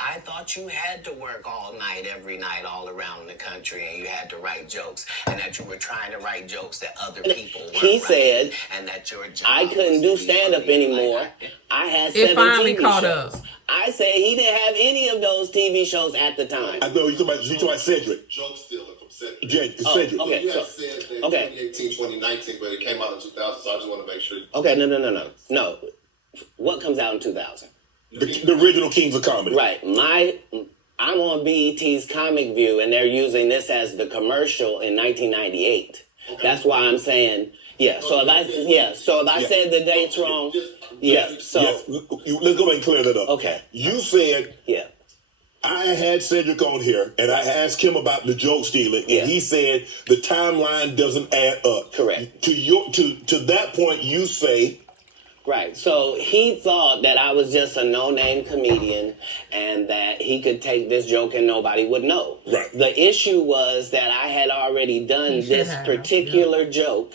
I thought you had to work all night, every night, all around the country, and you had to write jokes, and that you were trying to write jokes that other people weren't He said, and that your job I couldn't do stand-up anymore. I had 17 It finally caught shows. up. I said he didn't have any of those TV shows at the time. I know you talking about Cedric. Joke stealer from Cedric. Cedric. Okay, You so, had said that okay. 2018, 2019, but it came out in 2000, so I just want to make sure. Okay, no. What comes out in 2000? The original Kings of Comedy. Right. I'm on BET's Comic View, and they're using this as the commercial in 1998. Okay. That's why I'm saying, yeah. So if I said the dates wrong, let's go ahead and clear that up. Okay. You said, I had Cedric on here, and I asked him about the joke stealing, and he said the timeline doesn't add up. Correct. To that point, you say. Right. So he thought that I was just a no-name comedian and that he could take this joke and nobody would know. Right. The issue was that I had already done this particular joke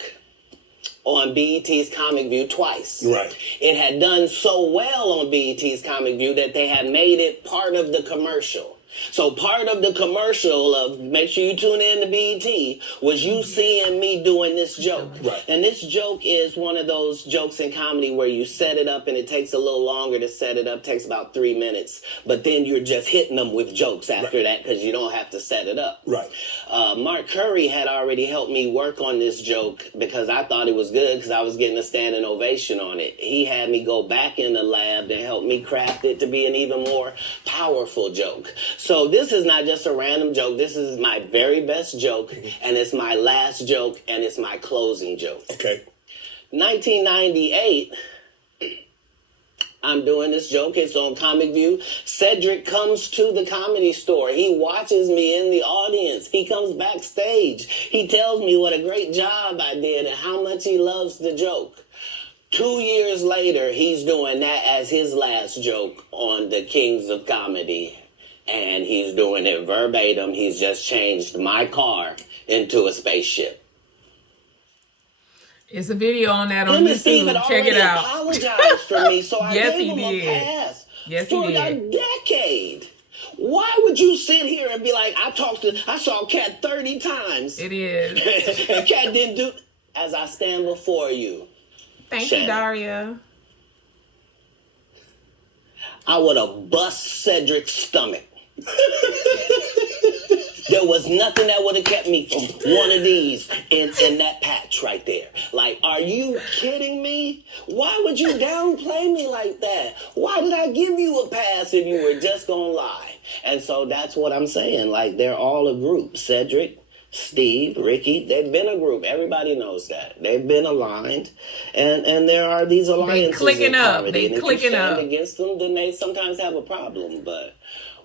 on BET's Comic View twice. Right. It had done so well on BET's Comic View that they had made it part of the commercial. So part of the commercial of make sure you tune in to BET was you seeing me doing this joke. Right. And this joke is one of those jokes in comedy where you set it up and it takes a little longer to set it up, takes about 3 minutes. But then you're just hitting them with jokes after that because you don't have to set it up. Right. Mark Curry had already helped me work on this joke because I thought it was good because I was getting a standing ovation on it. He had me go back in the lab to help me craft it to be an even more powerful joke. So this is not just a random joke. This is my very best joke, and it's my last joke, and it's my closing joke. Okay. 1998, I'm doing this joke. It's on Comic View. Cedric comes to the Comedy Store. He watches me in the audience. He comes backstage. He tells me what a great job I did and how much he loves the joke. 2 years later, he's doing that as his last joke on the Kings of Comedy. And he's doing it verbatim. He's just changed my car into a spaceship. It's a video on that on YouTube. Check it out. He apologized for me, so I gave him a pass for a decade. Why would you sit here and be like, I saw Katt 30 times. It is. And Katt didn't do as I stand before you. Thank you, Daria. I would have bust Cedric's stomach. There was nothing that would have kept me from one of these in that patch right there. Like, are you kidding me? Why would you downplay me like that? Why did I give you a pass if you were just gonna lie? And so that's what I'm saying. Like, they're all a group. Cedric, Steve, Ricky, they've been a group. Everybody knows that. They've been aligned. And there are these alliances. They clicking up. They clicking up. If you stand against them, then they sometimes have a problem. But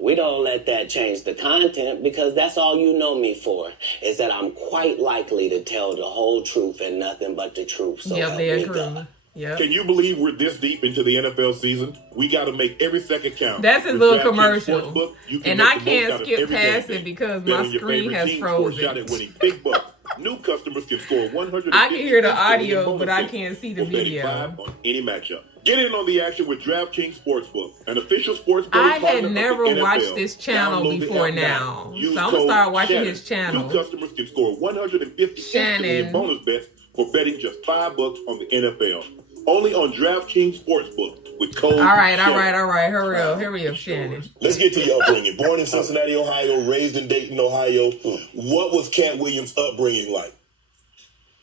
we don't let that change the content because that's all you know me for, is that I'm quite likely to tell the whole truth and nothing but the truth. So help me God. Yep. Can you believe we're this deep into the NFL season? We got to make every second count. That's his little commercial. And I can't skip past it because my screen has frozen. Big bucks. New customers can score 100. I can hear the audio, but I can't see the video. On any matchup. Get in on the action with DraftKings Sportsbook, an official sports betting partner. I had never of the NFL. Watched this channel before now. So I'm going to start watching his channel. New customers can score 150 in bonus bets for betting just $5 on the NFL. Only on DraftKings Sportsbook with code. All right. Hurry up, Shannon. Let's get to your upbringing. Born in Cincinnati, Ohio, raised in Dayton, Ohio. What was Katt Williams' upbringing like?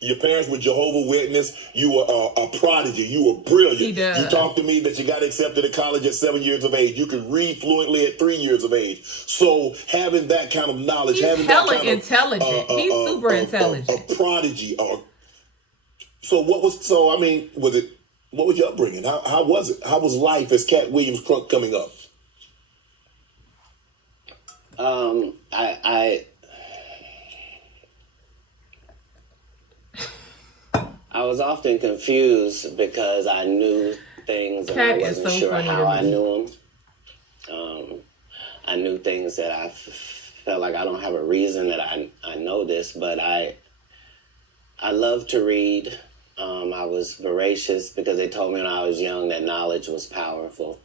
Your parents were Jehovah's Witness. You were a prodigy. You were brilliant. You talked to me that you got accepted to college at 7 years of age. You could read fluently at 3 years of age. So having that kind of knowledge, he's hella intelligent. He's super intelligent. A prodigy. What was your upbringing? How was it? How was life as Katt Williams Crunk coming up? I was often confused because I knew things and I wasn't sure how I knew them. I knew things that I felt like I don't have a reason that I know this, but I love to read. I was voracious because they told me when I was young that knowledge was powerful.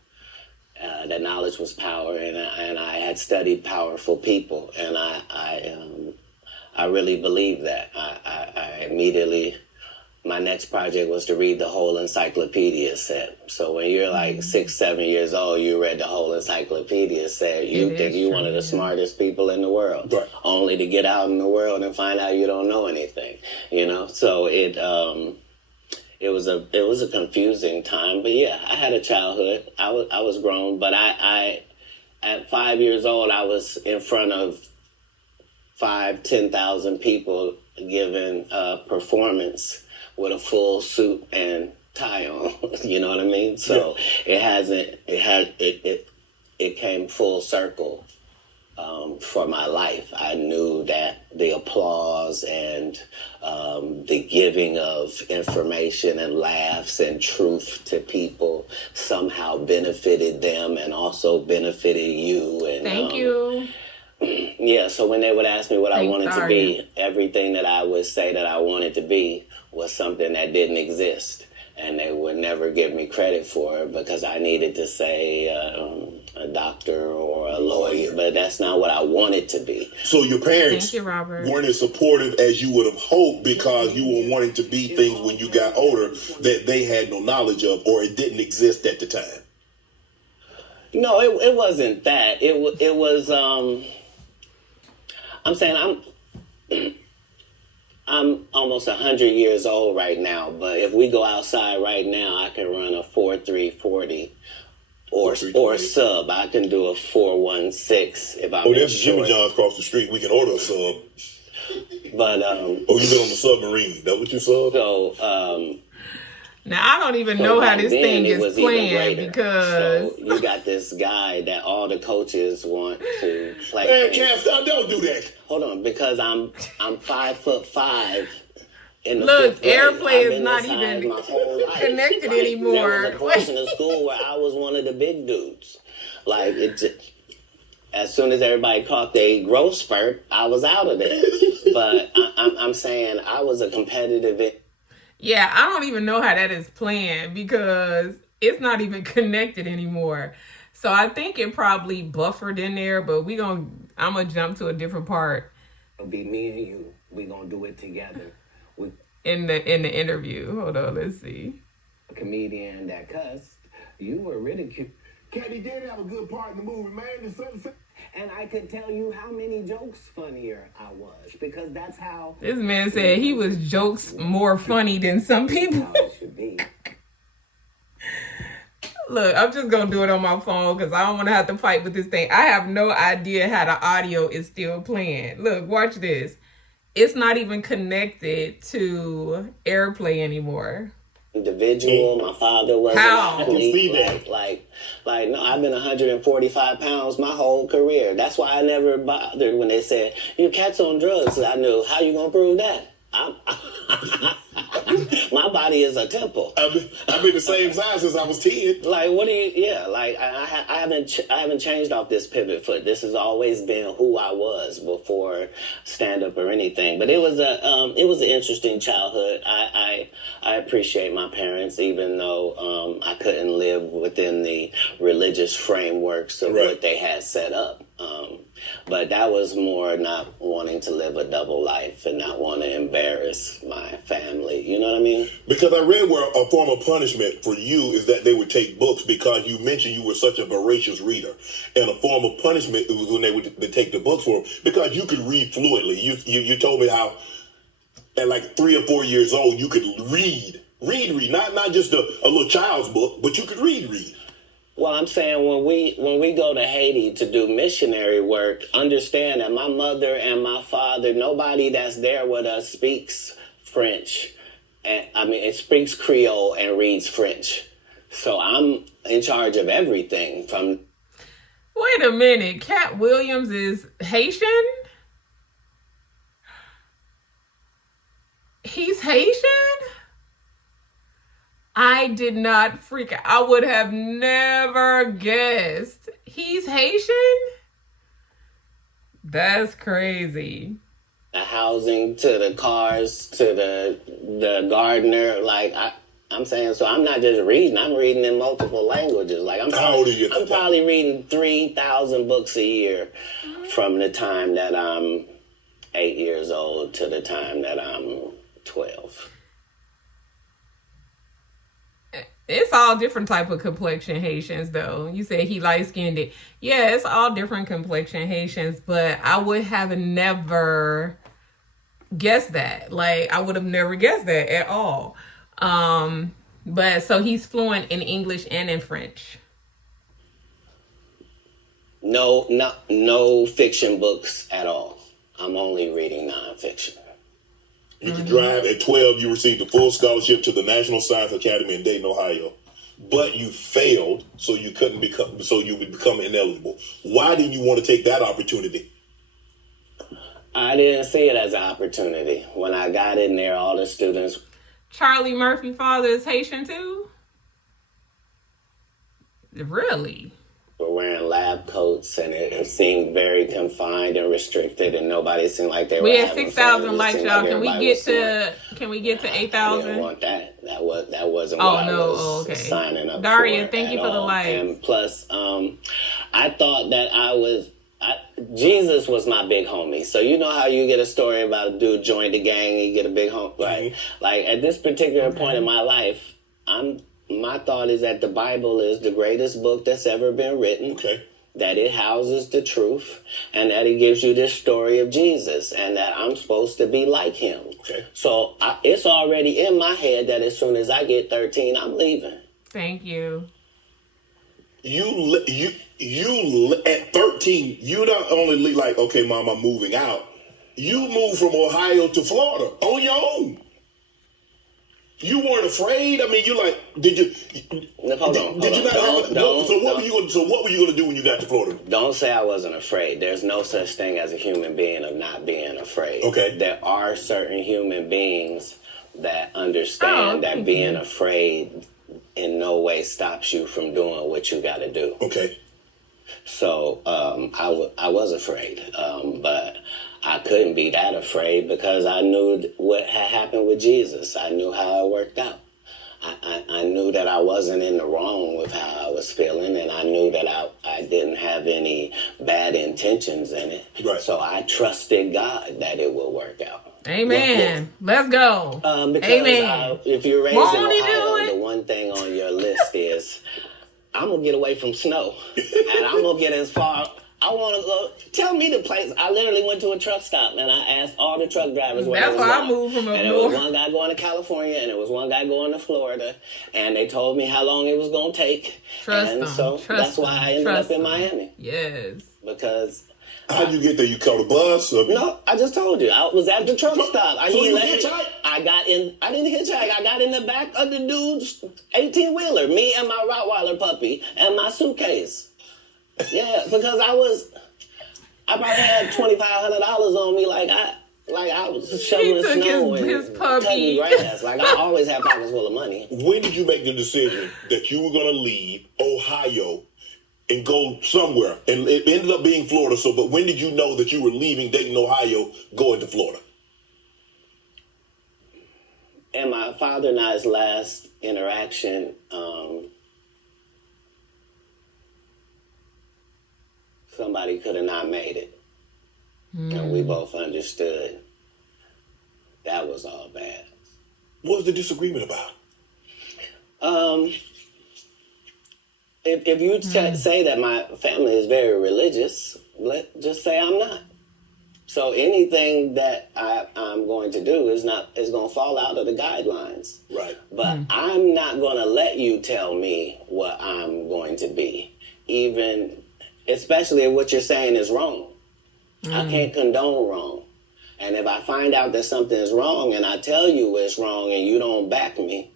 That knowledge was power, and I had studied powerful people, and I really believed that. I immediately my next project was to read the whole encyclopedia set. So when you're like 6, 7 years old, you read the whole encyclopedia set. You think you're one of the smartest people in the world, Right. only to get out in the world and find out you don't know anything. You know, so it was a confusing time. But yeah, I had a childhood. I was grown, but I at 5 years old, I was in front of 10,000 people giving a performance with a full suit and tie on. You know what I mean? So it came full circle for my life. I knew that the applause and the giving of information and laughs and truth to people somehow benefited them and also benefited you. And Thank you. yeah, so when they would ask me what I wanted to be, everything that I would say that I wanted to be was something that didn't exist. And they would never give me credit for it because I needed to say a doctor or a lawyer, but that's not what I wanted to be. So your parents Thank you, Robert. weren't as supportive as you would have hoped because you were wanting to be things when you got older that they had no knowledge of or it didn't exist at the time. No, it wasn't that. It was. I'm saying I'm almost 100 years old right now, but if we go outside right now, I can run a 4.340 or sub. I can do a 4.16 if I'm. Oh, there's Jimmy John's across the street. We can order a sub. But oh, you been on the submarine? That what you sub? So now I don't even know how this thing is planned because so you got this guy that all the coaches want to play. Man, Katt, don't do that. Hold on, because I'm 5'5". In the look, fifth grade. airplay I've is been not this size even my whole life. connected There anymore. was a portion of school where I was one of the big dudes. Like as soon as everybody caught their growth spurt, I was out of there. But I'm saying I was a competitive. Yeah, I don't even know how that is planned because it's not even connected anymore. So I think it probably buffered in there, but I'm gonna jump to a different part. It'll be me and you. We gonna do it together. In the interview. Hold on, let's see. A comedian that cussed. You were ridiculed. Katt, he did have a good part in the movie, man. And I could tell you how many jokes funnier I was because that's how this man said he was jokes more funny than some people. how it should be. Look, I'm just gonna do it on my phone because I don't want to have to fight with this thing. I have no idea how the audio is still playing. Look, watch this. It's not even connected to AirPlay anymore. Individual, my father was How? an athlete. Like, no, I've been 145 pounds my whole career. That's why I never bothered when they said, your cat's on drugs. I knew, how you gonna prove that? My body is a temple. I've been the same size since I was 10. Like, what do you? Yeah, like I haven't changed off this pivot foot. This has always been who I was before stand up or anything. But it was an interesting childhood. I appreciate my parents, even though I couldn't live within the religious frameworks of what they had set up. But that was more not wanting to live a double life and not want to embarrass my family. You know what I mean? Because I read where a form of punishment for you is that they would take books because you mentioned you were such a voracious reader. And a form of punishment was when they would take the books for them because you could read fluently. You told me how at like 3 or 4 years old you could read. Not just a little child's book, but you could read. Well, I'm saying when we go to Haiti to do missionary work, understand that my mother and my father, nobody that's there with us speaks French. And it speaks Creole and reads French. So I'm in charge of everything from. Wait a minute. Katt Williams is Haitian? He's Haitian? I did not freak out. I would have never guessed. He's Haitian? That's crazy. The housing to the cars to the gardener, like I'm saying, so I'm not just reading. I'm reading in multiple languages. Like How old are you? I'm probably reading 3,000 books a year from the time that I'm 8 years old to the time that I'm 12. It's all different type of complexion Haitians, though. You said he light-skinned. Yeah, it's all different complexion Haitians, but I would have never guessed that. Like, I would have never guessed that at all. But so he's fluent in English and in French. No fiction books at all. I'm only reading nonfiction. You could drive. At 12, you received a full scholarship to the National Science Academy in Dayton, Ohio. But you failed, so you would become ineligible. Why did you want to take that opportunity? I didn't see it as an opportunity. When I got in there, all the students... Charlie Murphy's father is Haitian too? Really? Were wearing lab coats, and it seemed very confined and restricted, and nobody seemed like they were. We had 6,000 likes, y'all. Can we get to 8,000? I didn't want that. That wasn't what I was okay. signing up Daria, for. thank you for the likes. And plus, I thought that Jesus was my big homie. So you know how you get a story about a dude joined the gang, and you get a big homie, right? Mm-hmm. Like at this particular point in my life, my thought is that the Bible is the greatest book that's ever been written. Okay. That it houses the truth, and that it gives you this story of Jesus, and that I'm supposed to be like him. Okay. So it's already in my head that as soon as I get 13, I'm leaving. Thank you. You at 13, you not only like, okay, Mom, I'm moving out. You moved from Ohio to Florida on your own. You weren't afraid. I mean, you like, did you? Hold on. So what were you going to do when you got to Florida? Don't say I wasn't afraid. There's no such thing as a human being of not being afraid. Okay. There are certain human beings that understand that being afraid in no way stops you from doing what you got to do. Okay. So I was afraid, but I couldn't be that afraid because I knew what had happened with Jesus. I knew how it worked out. I knew that I wasn't in the wrong with how I was feeling, and I knew that I didn't have any bad intentions in it. Right. So I trusted God that it would work out. Amen. Let's go. Because Amen. If you're raised in Ohio, the one thing on your list is, I'm going to get away from snow, and I'm going to get as far... I want to go. Tell me the place. I literally went to a truck stop and I asked all the truck drivers where That's why I moved from up north. And there was one guy going to California and there was one guy going to Florida, and they told me how long it was going to take. That's why I ended up in Miami. Yes. Because. How'd you get there? You caught a bus? No, I just told you. I was at the truck stop. So you hitchhiked? I didn't hitchhike. I got in the back of the dude's 18-wheeler. Me and my Rottweiler puppy and my suitcase. Yeah, because I probably had $2,500 on me, like I was shoveling snow and cutting grass. Like I always had pockets full of money. When did you make the decision that you were going to leave Ohio and go somewhere? And it ended up being Florida. But when did you know that you were leaving Dayton, Ohio, going to Florida? And my father and I's last interaction, somebody could have not made it. And we both understood that was all bad. What was the disagreement about? If you say that my family is very religious, just say I'm not. So anything that I'm going to do is going to fall out of the guidelines. Right. But I'm not going to let you tell me what I'm going to be, especially if what you're saying is wrong. I can't condone wrong. And if I find out that something is wrong and I tell you it's wrong and you don't back me,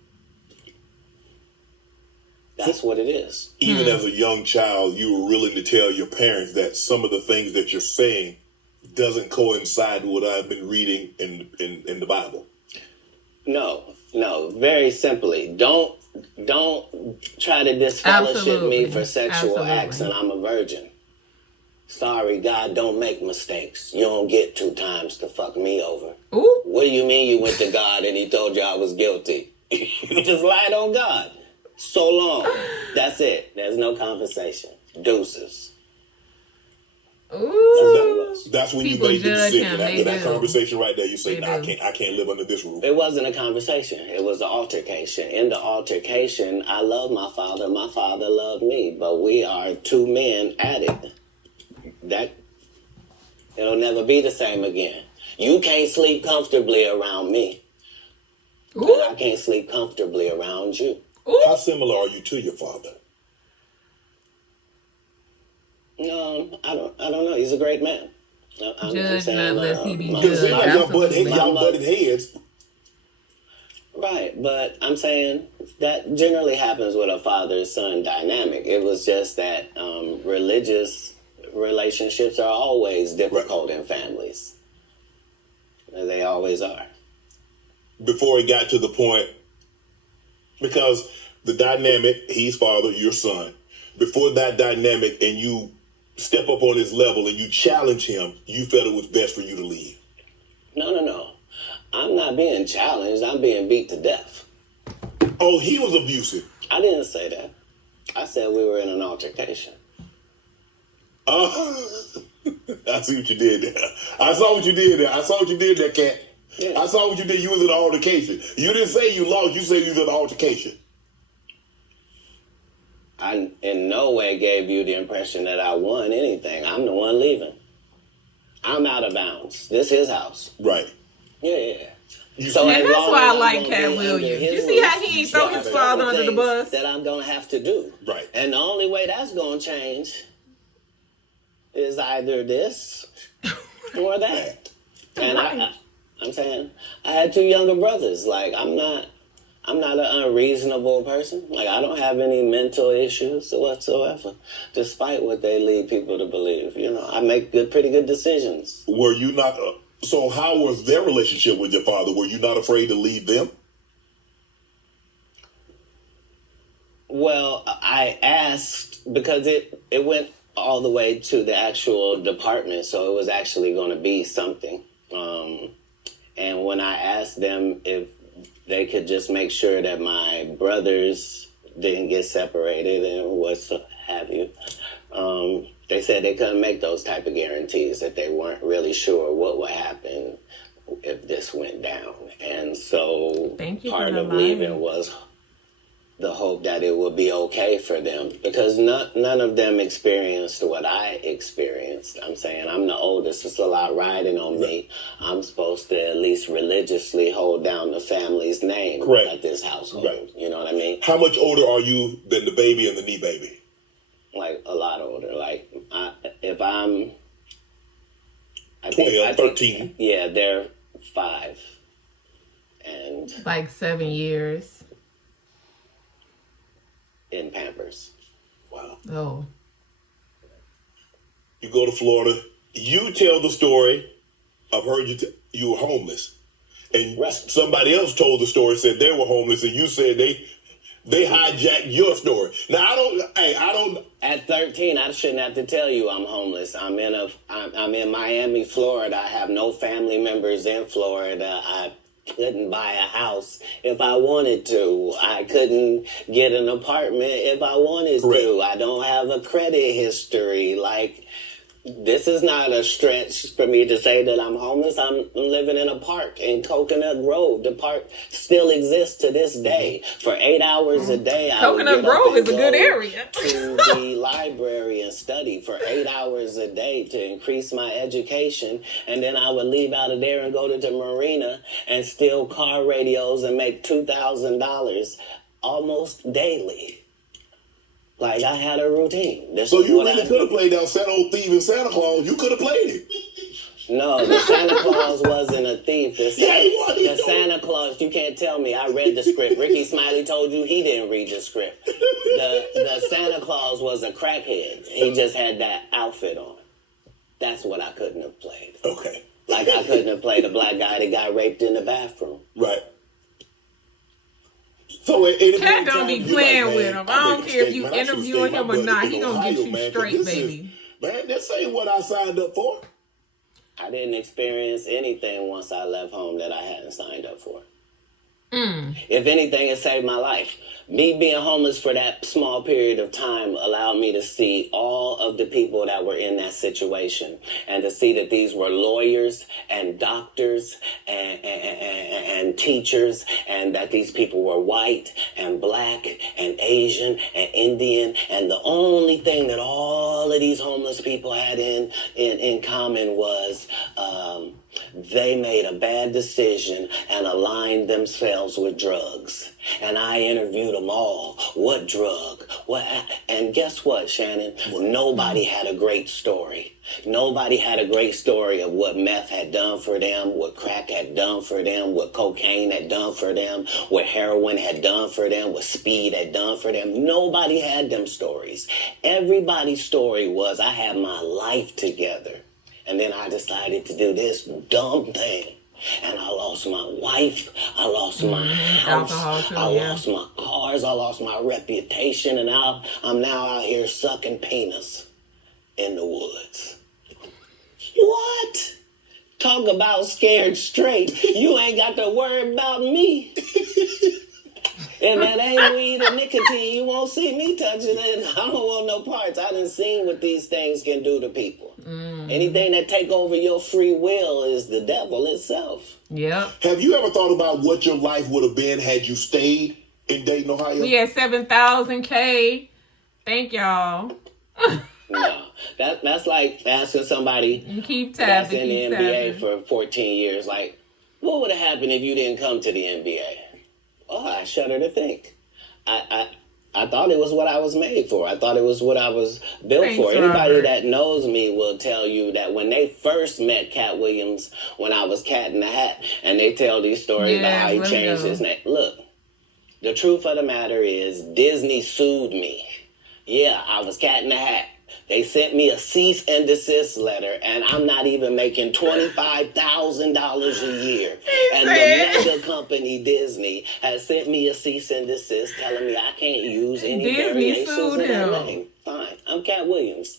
that's what it is. Even as a young child, you were willing to tell your parents that some of the things that you're saying doesn't coincide with what I've been reading in the Bible. No. Very simply, don't try to disfellowship me for sexual acts and I'm a virgin. Sorry, God don't make mistakes. You don't get 2 times to fuck me over. Ooh. What do you mean you went to God and he told you I was guilty? You just lied on God. So long. That's it. There's no conversation. Deuces. Ooh. That's when People you made the judge decision. him. After They that do. conversation right there, you say, They "Nah, do. I can't live under this roof." It wasn't a conversation. It was an altercation. In the altercation, I love my father. My father loved me. But we are two men at it. That it'll never be the same again. You can't sleep comfortably around me. Ooh. And I can't sleep comfortably around you. Ooh. How similar are you to your father? I don't know. He's a great man. Judge not unless he be Because it judged. seems like Absolutely. y'all butted heads. Right, but I'm saying that generally happens with a father-son dynamic. It was just that religious relationships are always difficult in families. They always are. Before it got to the point, because the dynamic, he's father, you're son. Before that dynamic and you step up on his level and you challenge him, you felt it was best for you to leave. No. I'm not being challenged. I'm being beat to death. Oh, he was abusive. I didn't say that. I said we were in an altercation. I see what you did there. I saw what you did there, Katt. Yeah. I saw what you did. You was in an altercation. You didn't say you lost. You said you was in an altercation. I in no way gave you the impression that I won anything. I'm the one leaving. I'm out of bounds. This is his house. Right. Yeah. So And as that's long why as I I'm like gonna Katt be Williams. under his You see how roof, he ain't throw his there are father under the things bus? that I'm gonna have to do. Right. And the only way that's gonna change is either this or that. And I'm saying I had two younger brothers. Like I'm not an unreasonable person. Like I don't have any mental issues whatsoever, despite what they lead people to believe. You know, I make pretty good decisions. Were you not? So how was their relationship with your father? Were you not afraid to leave them? Well, I asked because it went all the way to the actual department, so it was actually going to be something. And when I asked them if they could just make sure that my brothers didn't get separated and what have you, they said they couldn't make those type of guarantees, that they weren't really sure what would happen if this went down. And so part of leaving was the hope that it would be okay for them, because none of them experienced what I experienced. I'm saying I'm the oldest. It's a lot riding on me. I'm supposed to at least religiously hold down the family's name at this household. Right. You know what I mean? How much older are you than the baby and the knee baby? Like a lot older. Like if I'm 12, 13. Yeah, they're 5. And like 7 years. In Pampers. Wow. Oh. You go to Florida. You tell the story. I've heard you were homeless. And somebody else told the story, said they were homeless, and you said they hijacked your story. Now I don't. At 13, I shouldn't have to tell you I'm homeless. I'm in Miami, Florida. I have no family members in Florida. I couldn't buy a house if I wanted to. I couldn't get an apartment if I wanted to. I don't have a credit history. Like, this is not a stretch for me to say that I'm homeless. I'm living in a park in Coconut Grove. The park still exists to this day. For 8 hours a day, Coconut Grove is a good area. To the library and study for 8 hours a day to increase my education. And then I would leave out of there and go to the marina and steal car radios and make $2,000 almost daily. Like, I had a routine. So you really could have played that old thief in Santa Claus. You could have played it. No, the Santa Claus wasn't a thief. The Santa Claus, you can't tell me. I read the script. Ricky Smiley told you he didn't read the script. The Santa Claus was a crackhead. He just had that outfit on. That's what I couldn't have played. Okay. Like, I couldn't have played a black guy that got raped in the bathroom. Right. So Katt don't be playing with him. I don't care if you interviewing him or not. He gonna get you straight, baby. Man, this ain't what I signed up for. I didn't experience anything once I left home that I hadn't signed up for. If anything, it saved my life. Me being homeless for that small period of time allowed me to see all of the people that were in that situation and to see that these were lawyers and doctors and teachers, and that these people were white and black and Asian and Indian. And the only thing that all of these homeless people had in common was they made a bad decision and aligned themselves with drugs. And I interviewed them all. What drug? What? And guess what, Shannon? Nobody had a great story. Nobody had a great story of what meth had done for them, what crack had done for them, what cocaine had done for them, what heroin had done for them, what speed had done for them. Nobody had them stories. Everybody's story was, I had my life together. And then I decided to do this dumb thing. And I lost my wife, I lost my house, I lost my cars, I lost my reputation, and I'm now out here sucking penis in the woods. What? Talk about scared straight. You ain't got to worry about me. And that ain't weed or nicotine. You won't see me touching it. I don't want no parts. I done seen what these things can do to people. Anything that take over your free will is the devil itself. Yep. Have you ever thought about what your life would have been had you stayed in Dayton, Ohio? We had 7,000K. Thank y'all. No, that's like asking somebody that's in the NBA for 14 years, like, what would have happened if you didn't come to the NBA? Oh, I shudder to think. I thought it was what I was made for. I thought it was what I was built for. Anybody that knows me will tell you that when they first met Katt Williams, when I was Cat in the Hat, and they tell these stories about how he changed his name. Look, the truth of the matter is Disney sued me. Yeah, I was Cat in the Hat. They sent me a cease and desist letter, and I'm not even making $25,000 a year. And the mega company Disney has sent me a cease and desist telling me I can't use any variations of that name. Fine, I'm Katt Williams.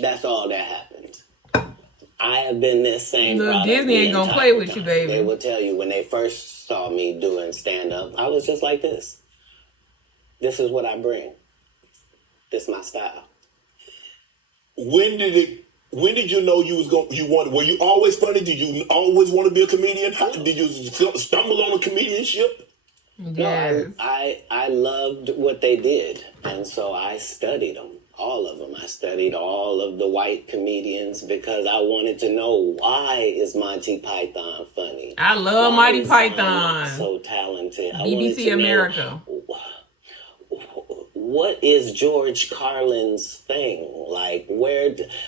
That's all that happened. I have been this same product. Disney ain't gonna play with you, baby. They will tell you when they first saw me doing stand-up, I was just like this. This is what I bring. This is my style. When did you know were you always funny? Did you always want to be a comedian? Did you stumble on a comedianship? Yes. No, I loved what they did, and so I studied them, all of them. I studied all of the white comedians because I wanted to know, why is Monty Python funny? I love Monty Python. So talented. BBC America. What is George Carlin's thing? Like,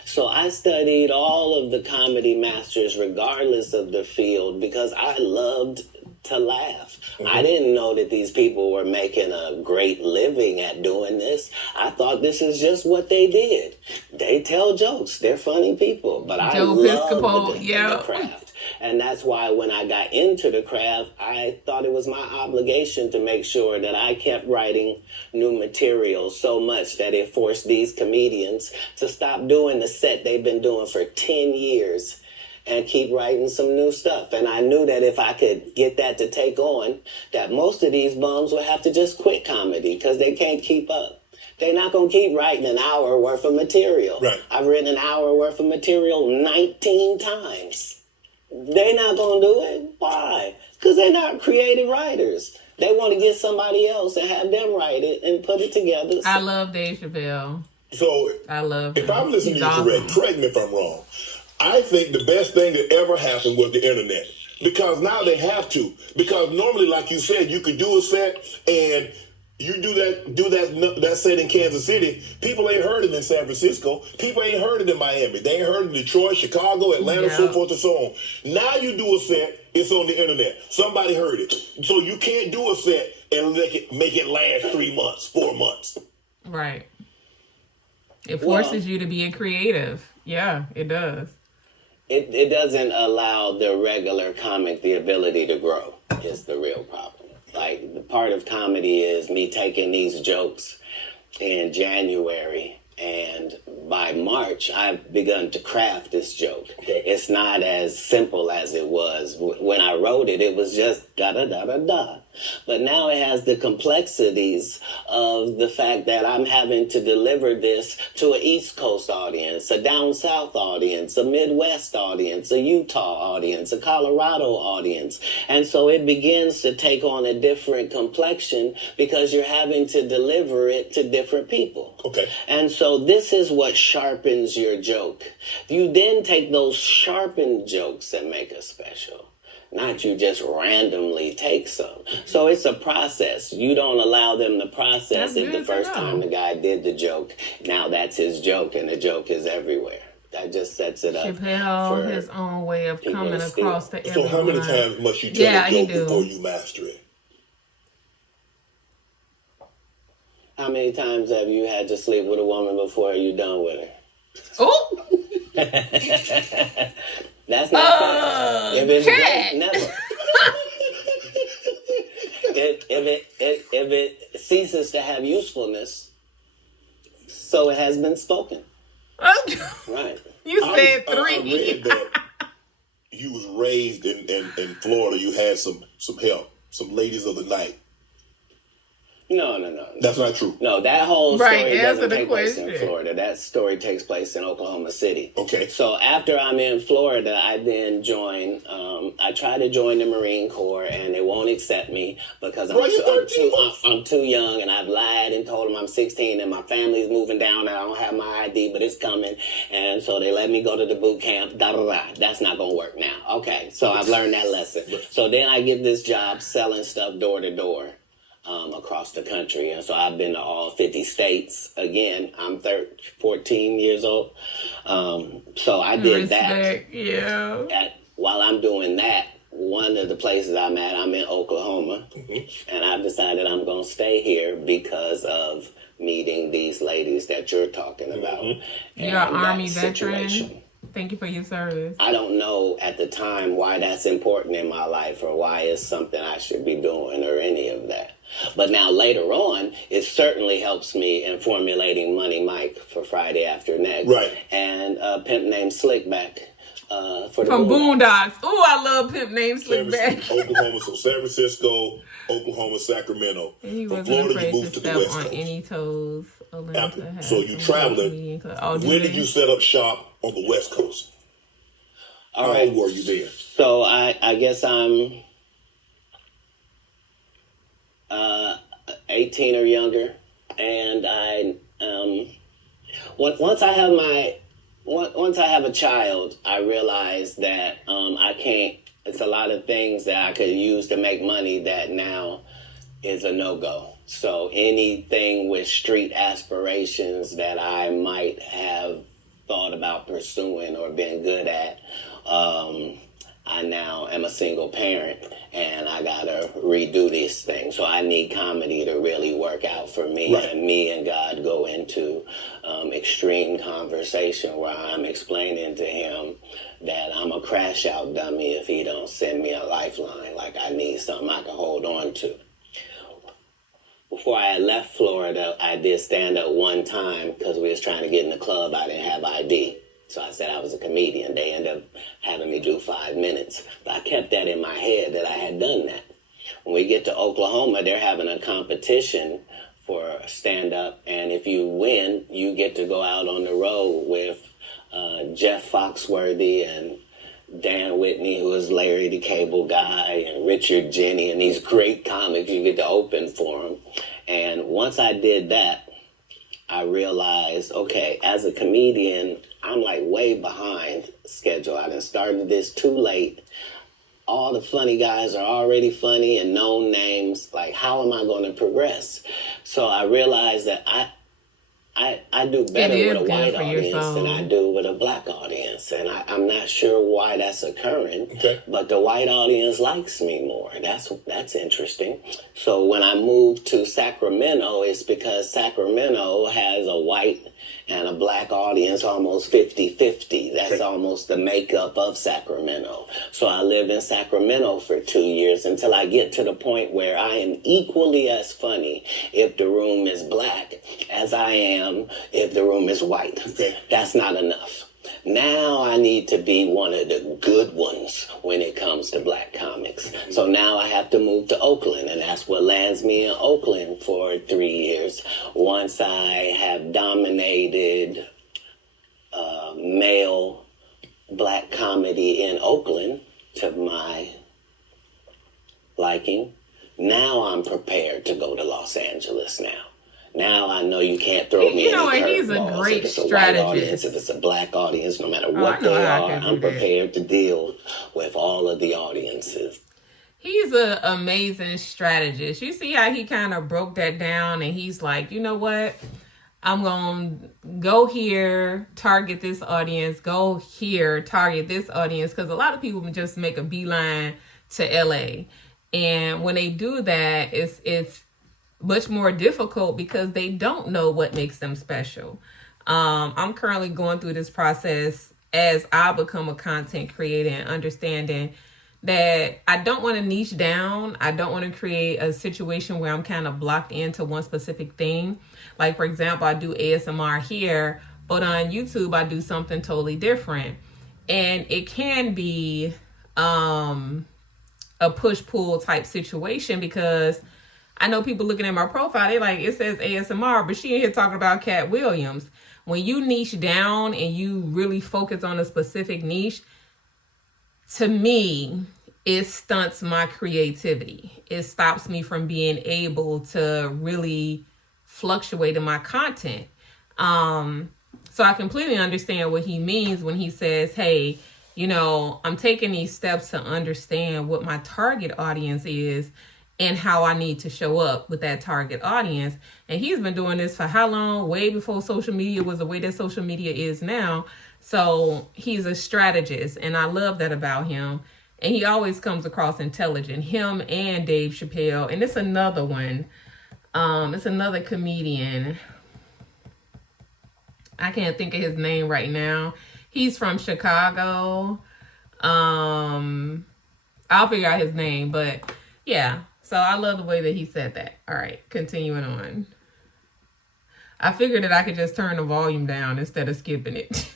so I studied all of the comedy masters regardless of the field because I loved to laugh. I didn't know that these people were making a great living at doing this. I thought this is just what they did. They tell jokes. They're funny people. But I love the craft. And that's why when I got into the craft, I thought it was my obligation to make sure that I kept writing new material so much that it forced these comedians to stop doing the set they've been doing for 10 years and keep writing some new stuff. And I knew that if I could get that to take on, that most of these bums would have to just quit comedy because they can't keep up. They're not going to keep writing an hour worth of material. Right. I've written an hour worth of material 19 times. They're not going to do it. Why? Because they're not creative writers. They want to get somebody else and have them write it and put it together. I love Dave Chappelle. So I love him. If I'm listening to you correct me if I'm wrong. I think the best thing that ever happened was the internet. Because now they have to. Because normally, like you said, you could do a set and you do that set in Kansas City. People ain't heard it in San Francisco. People ain't heard it in Miami. They ain't heard it in Detroit, Chicago, Atlanta, so forth and so on. Now you do a set, it's on the internet. Somebody heard it. So you can't do a set and make it last 3 months, 4 months. Right. It forces you to be a creative. Yeah, it does. It doesn't allow the regular comic the ability to grow is the real problem. Like, the part of comedy is me taking these jokes in January, and by March, I've begun to craft this joke. It's not as simple as it was. When I wrote it, it was just da-da-da-da-da. But now it has the complexities of the fact that I'm having to deliver this to an East Coast audience, a down South audience, a Midwest audience, a Utah audience, a Colorado audience. And so it begins to take on a different complexion because you're having to deliver it to different people. Okay. And so this is what sharpens your joke. You then take those sharpened jokes and make a special. Not you just randomly take some. So it's a process. You don't allow them to process it the first time the guy did the joke. Now that's his joke, and the joke is everywhere. That just sets it up. Chappelle, his own way of coming across to everyone. So how many times must you tell a joke before you master it? How many times have you had to sleep with a woman before you're done with her? Oh! That's not fair. If it's Katt. never. if it ceases to have usefulness, so it has been spoken. Right. You said 3. I read that you was raised in Florida. You had some help, some ladies of the night. No. That's not true. No, that whole story doesn't the take place in question. Florida. That story takes place in Oklahoma City. Okay. So after I'm in Florida, I then join, I try to join the Marine Corps, and they won't accept me because I'm too young, and I've lied and told them I'm 16 and my family's moving down and I don't have my ID, but it's coming. And so they let me go to the boot camp. That's not going to work now. Okay, so I've learned that lesson. So then I get this job selling stuff door to door. Across the country. And so I've been to all 50 states. Again, I'm 14 years old. So I did that. Yeah. While I'm doing that, one of the places I'm at, I'm in Oklahoma. Mm-hmm. And I've decided I'm going to stay here because of meeting these ladies that you're talking about. Mm-hmm. You're an Army veteran. Thank you for your service. I don't know at the time why that's important in my life or why it's something I should be doing or any of that. But now later on, it certainly helps me in formulating Money Mike for Friday After Next. Right. And a pimp named Slickback for the From Boondocks. Oh, I love pimp named Slickback. Oklahoma, so San Francisco, Oklahoma, Sacramento. And he From wasn't Florida, afraid you moved to to the step West on Coast. any toes. So you traveling. When did you set up shop on the West Coast? How old were you then? So I guess I'm 18 or younger, and I once I have a child, I realize that I can't. It's a lot of things that I could use to make money that now is a no-go. So anything with street aspirations that I might have thought about pursuing or been good at, I now am a single parent and I gotta redo these things. So I need comedy to really work out for me. Right. And me and God go into extreme conversation where I'm explaining to him that I'm a crash out dummy if he don't send me a lifeline. Like I need something I can hold on to. Before I had left Florida, I did stand up one time because we was trying to get in the club. I didn't have ID. So I said I was a comedian. They ended up having me do 5 minutes. But I kept that in my head that I had done that. When we get to Oklahoma, they're having a competition for stand-up. And if you win, you get to go out on the road with Jeff Foxworthy and Dan Whitney, who is Larry the Cable Guy, and Richard Jenny, and these great comics. You get to open for them. And once I did that, I realized, okay, as a comedian, I'm like way behind schedule. I done started this too late. All the funny guys are already funny and known names. Like, how am I going to progress? So I realized that I do better with a white audience than I do with a black audience. And I'm not sure why that's occurring, but the white audience likes me more. That's interesting. So when I moved to Sacramento, it's because Sacramento has a white and a black audience almost 50-50. That's almost the makeup of Sacramento. So I lived in Sacramento for 2 years until I get to the point where I am equally as funny if the room is black as I am if the room is white. That's not enough. Now I need to be one of the good ones when it comes to black comics. So now I have to move to Oakland, and that's what lands me in Oakland for 3 years. Once I have dominated male black comedy in Oakland to my liking, now I'm prepared to go to Los Angeles now. Now I know you can't throw me You know what? He's a curveballs. great If it's a white audience, strategist. if it's a black audience, no matter I what know they how I are, can do I'm that. prepared to deal with all of the audiences. He's an amazing strategist. You see how he kind of broke that down, and he's like, you know what? I'm going to go here, target this audience, go here, target this audience. Because a lot of people just make a beeline to LA. And when they do that, it's much more difficult because they don't know what makes them special. I'm currently going through this process as I become a content creator and understanding that I don't want to niche down. I don't want to create a situation where I'm kind of blocked into one specific thing. Like, for example, I do ASMR here, but on YouTube, I do something totally different. And it can be a push-pull type situation because I know people looking at my profile, they like, it says ASMR, but she ain't here talking about Katt Williams. When you niche down and you really focus on a specific niche, to me, it stunts my creativity. It stops me from being able to really fluctuate in my content. So I completely understand what he means when he says, hey, you know, I'm taking these steps to understand what my target audience is and how I need to show up with that target audience. And he's been doing this for how long? Way before social media was the way that social media is now. So he's a strategist, and I love that about him. And he always comes across intelligent. Him and Dave Chappelle. And it's another one. It's another comedian. I can't think of his name right now. He's from Chicago. I'll figure out his name, but yeah. So I love the way that he said that. All right, continuing on. I figured that I could just turn the volume down instead of skipping it.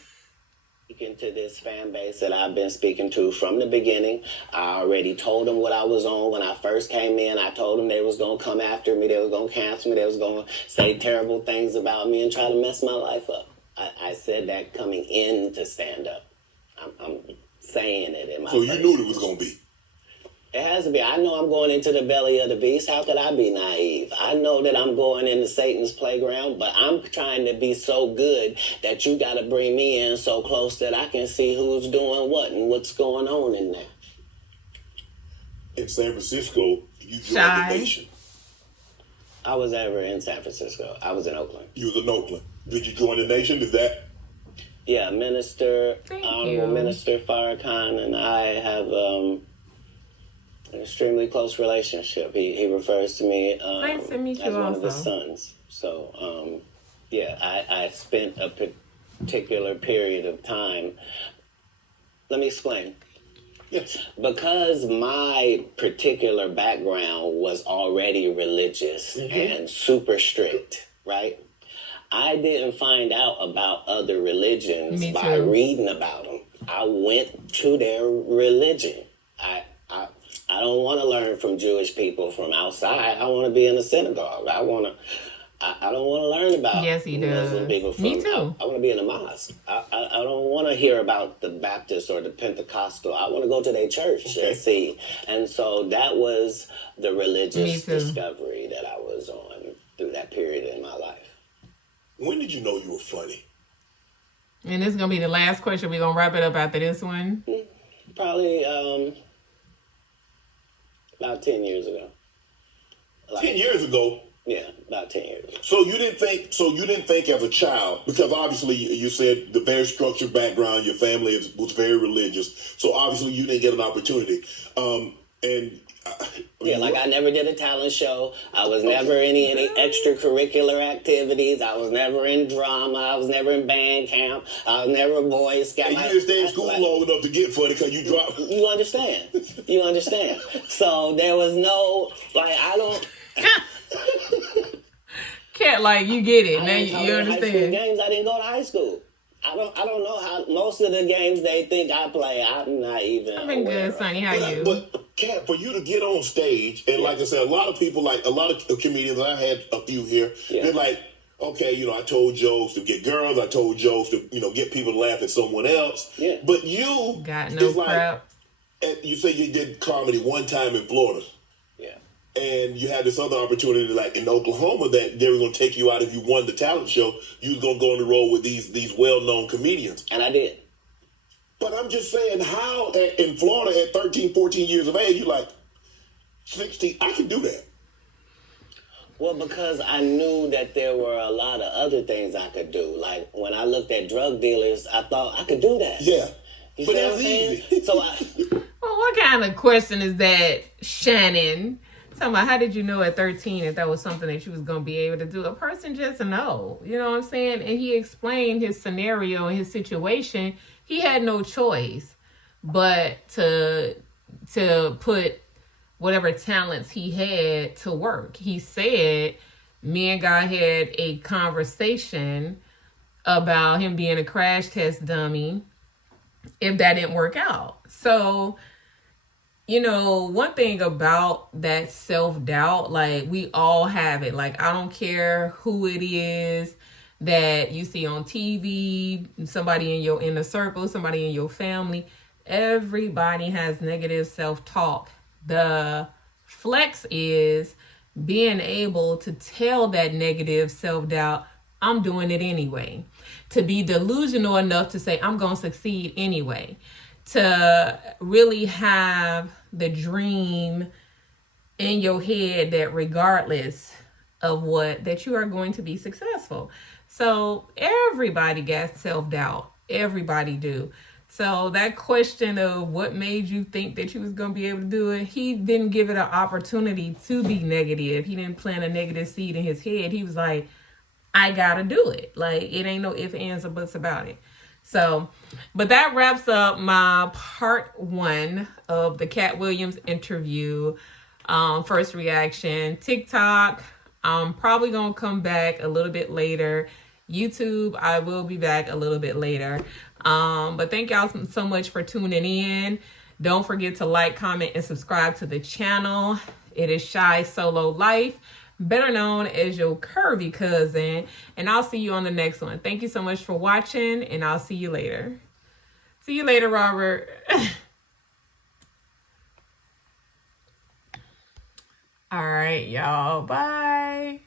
Speaking to this fan base that I've been speaking to from the beginning. I already told them what I was on when I first came in. I told them they was going to come after me. They was going to cancel me. They was going to say terrible things about me and try to mess my life up. I said that coming in to stand up. I'm saying it in my So you knew it was going to be. It has to be. I know I'm going into the belly of the beast. How could I be naive? I know that I'm going into Satan's playground, but I'm trying to be so good that you got to bring me in so close that I can see who's doing what and what's going on in there. In San Francisco, you joined the nation. I was never in San Francisco. I was in Oakland. You was in Oakland. Did you join the nation? Is that? Yeah, Honorable Minister Farrakhan and I have an extremely close relationship. He refers to me Nice to meet you as one also. of his sons. So, yeah, I spent a particular period of time. Let me explain. Yes. Because my particular background was already religious and super strict, right? I didn't find out about other religions by reading about them. I went to their religion. I don't want to learn from Jewish people from outside. I want to be in a synagogue. I don't want to learn about Muslim people from. Me too. I want to be in a mosque. I don't want to hear about the Baptist or the Pentecostal. I want to go to their church and see. And so that was the religious discovery that I was on through that period in my life. When did you know you were funny? And this is going to be the last question. We're going to wrap it up after this one. Probably about 10 years ago. 10 years ago? Yeah, about 10 years ago. So you didn't think as a child, because obviously you said the very structured background, your family was very religious. So obviously you didn't get an opportunity. I never did a talent show. I was never in any extracurricular activities. I was never in drama. I was never in band camp. I was never a Boy Scout. And you didn't stay in school long enough to get funny because you dropped. You understand. You understand. So there was no, I don't. Katt, you get it. Now I you understand. Games. I didn't go to high school. I don't know how most of the games they think I play. I'm not even. I've been aware good, of. Sonny. How you? But Katt, for you to get on stage, and like I said, a lot of people, like a lot of comedians, I had a few here, they're like, okay, I told jokes to get girls, I told jokes to, get people to laugh at someone else. Yeah. But you Got no it's like, crap. you say you did comedy one time in Florida. Yeah. And you had this other opportunity, like in Oklahoma, that they were going to take you out if you won the talent show. You was going to go on the road with these well-known comedians. And I did. But I'm just saying, how in Florida at 13, 14 years of age, you like 16, I can do that. Well, because I knew that there were a lot of other things I could do. Like when I looked at drug dealers, I thought I could do that. Yeah. You But see what that's I'm saying? easy. So Well, what kind of question is that, Shannon? Talking about how did you know at 13 if that was something that you was going to be able to do? A person just know. You know what I'm saying? And he explained his scenario and his situation. He had no choice but to put whatever talents he had to work. He said me and God had a conversation about him being a crash test dummy if that didn't work out. So, one thing about that self-doubt, like we all have it. Like I don't care who it is that you see on TV, somebody in your inner circle, somebody in your family, everybody has negative self-talk. The flex is being able to tell that negative self-doubt, I'm doing it anyway. To be delusional enough to say, I'm going to succeed anyway. To really have the dream in your head that regardless of what, that you are going to be successful. So everybody got self-doubt. Everybody do. So that question of what made you think that you was going to be able to do it, he didn't give it an opportunity to be negative. He didn't plant a negative seed in his head. He was like, I got to do it. Like, it ain't no ifs, ands, or buts about it. So, but that wraps up my part 1 of the Katt Williams interview. First reaction. TikTok, I'm probably going to come back a little bit later. YouTube, I will be back a little bit later. But thank y'all so much for tuning in. Don't forget to like, comment, and subscribe to the channel. It is Shy Solo Life, better known as your curvy cousin. And I'll see you on the next one. Thank you so much for watching, and I'll see you later. See you later, Robert. All right, y'all. Bye.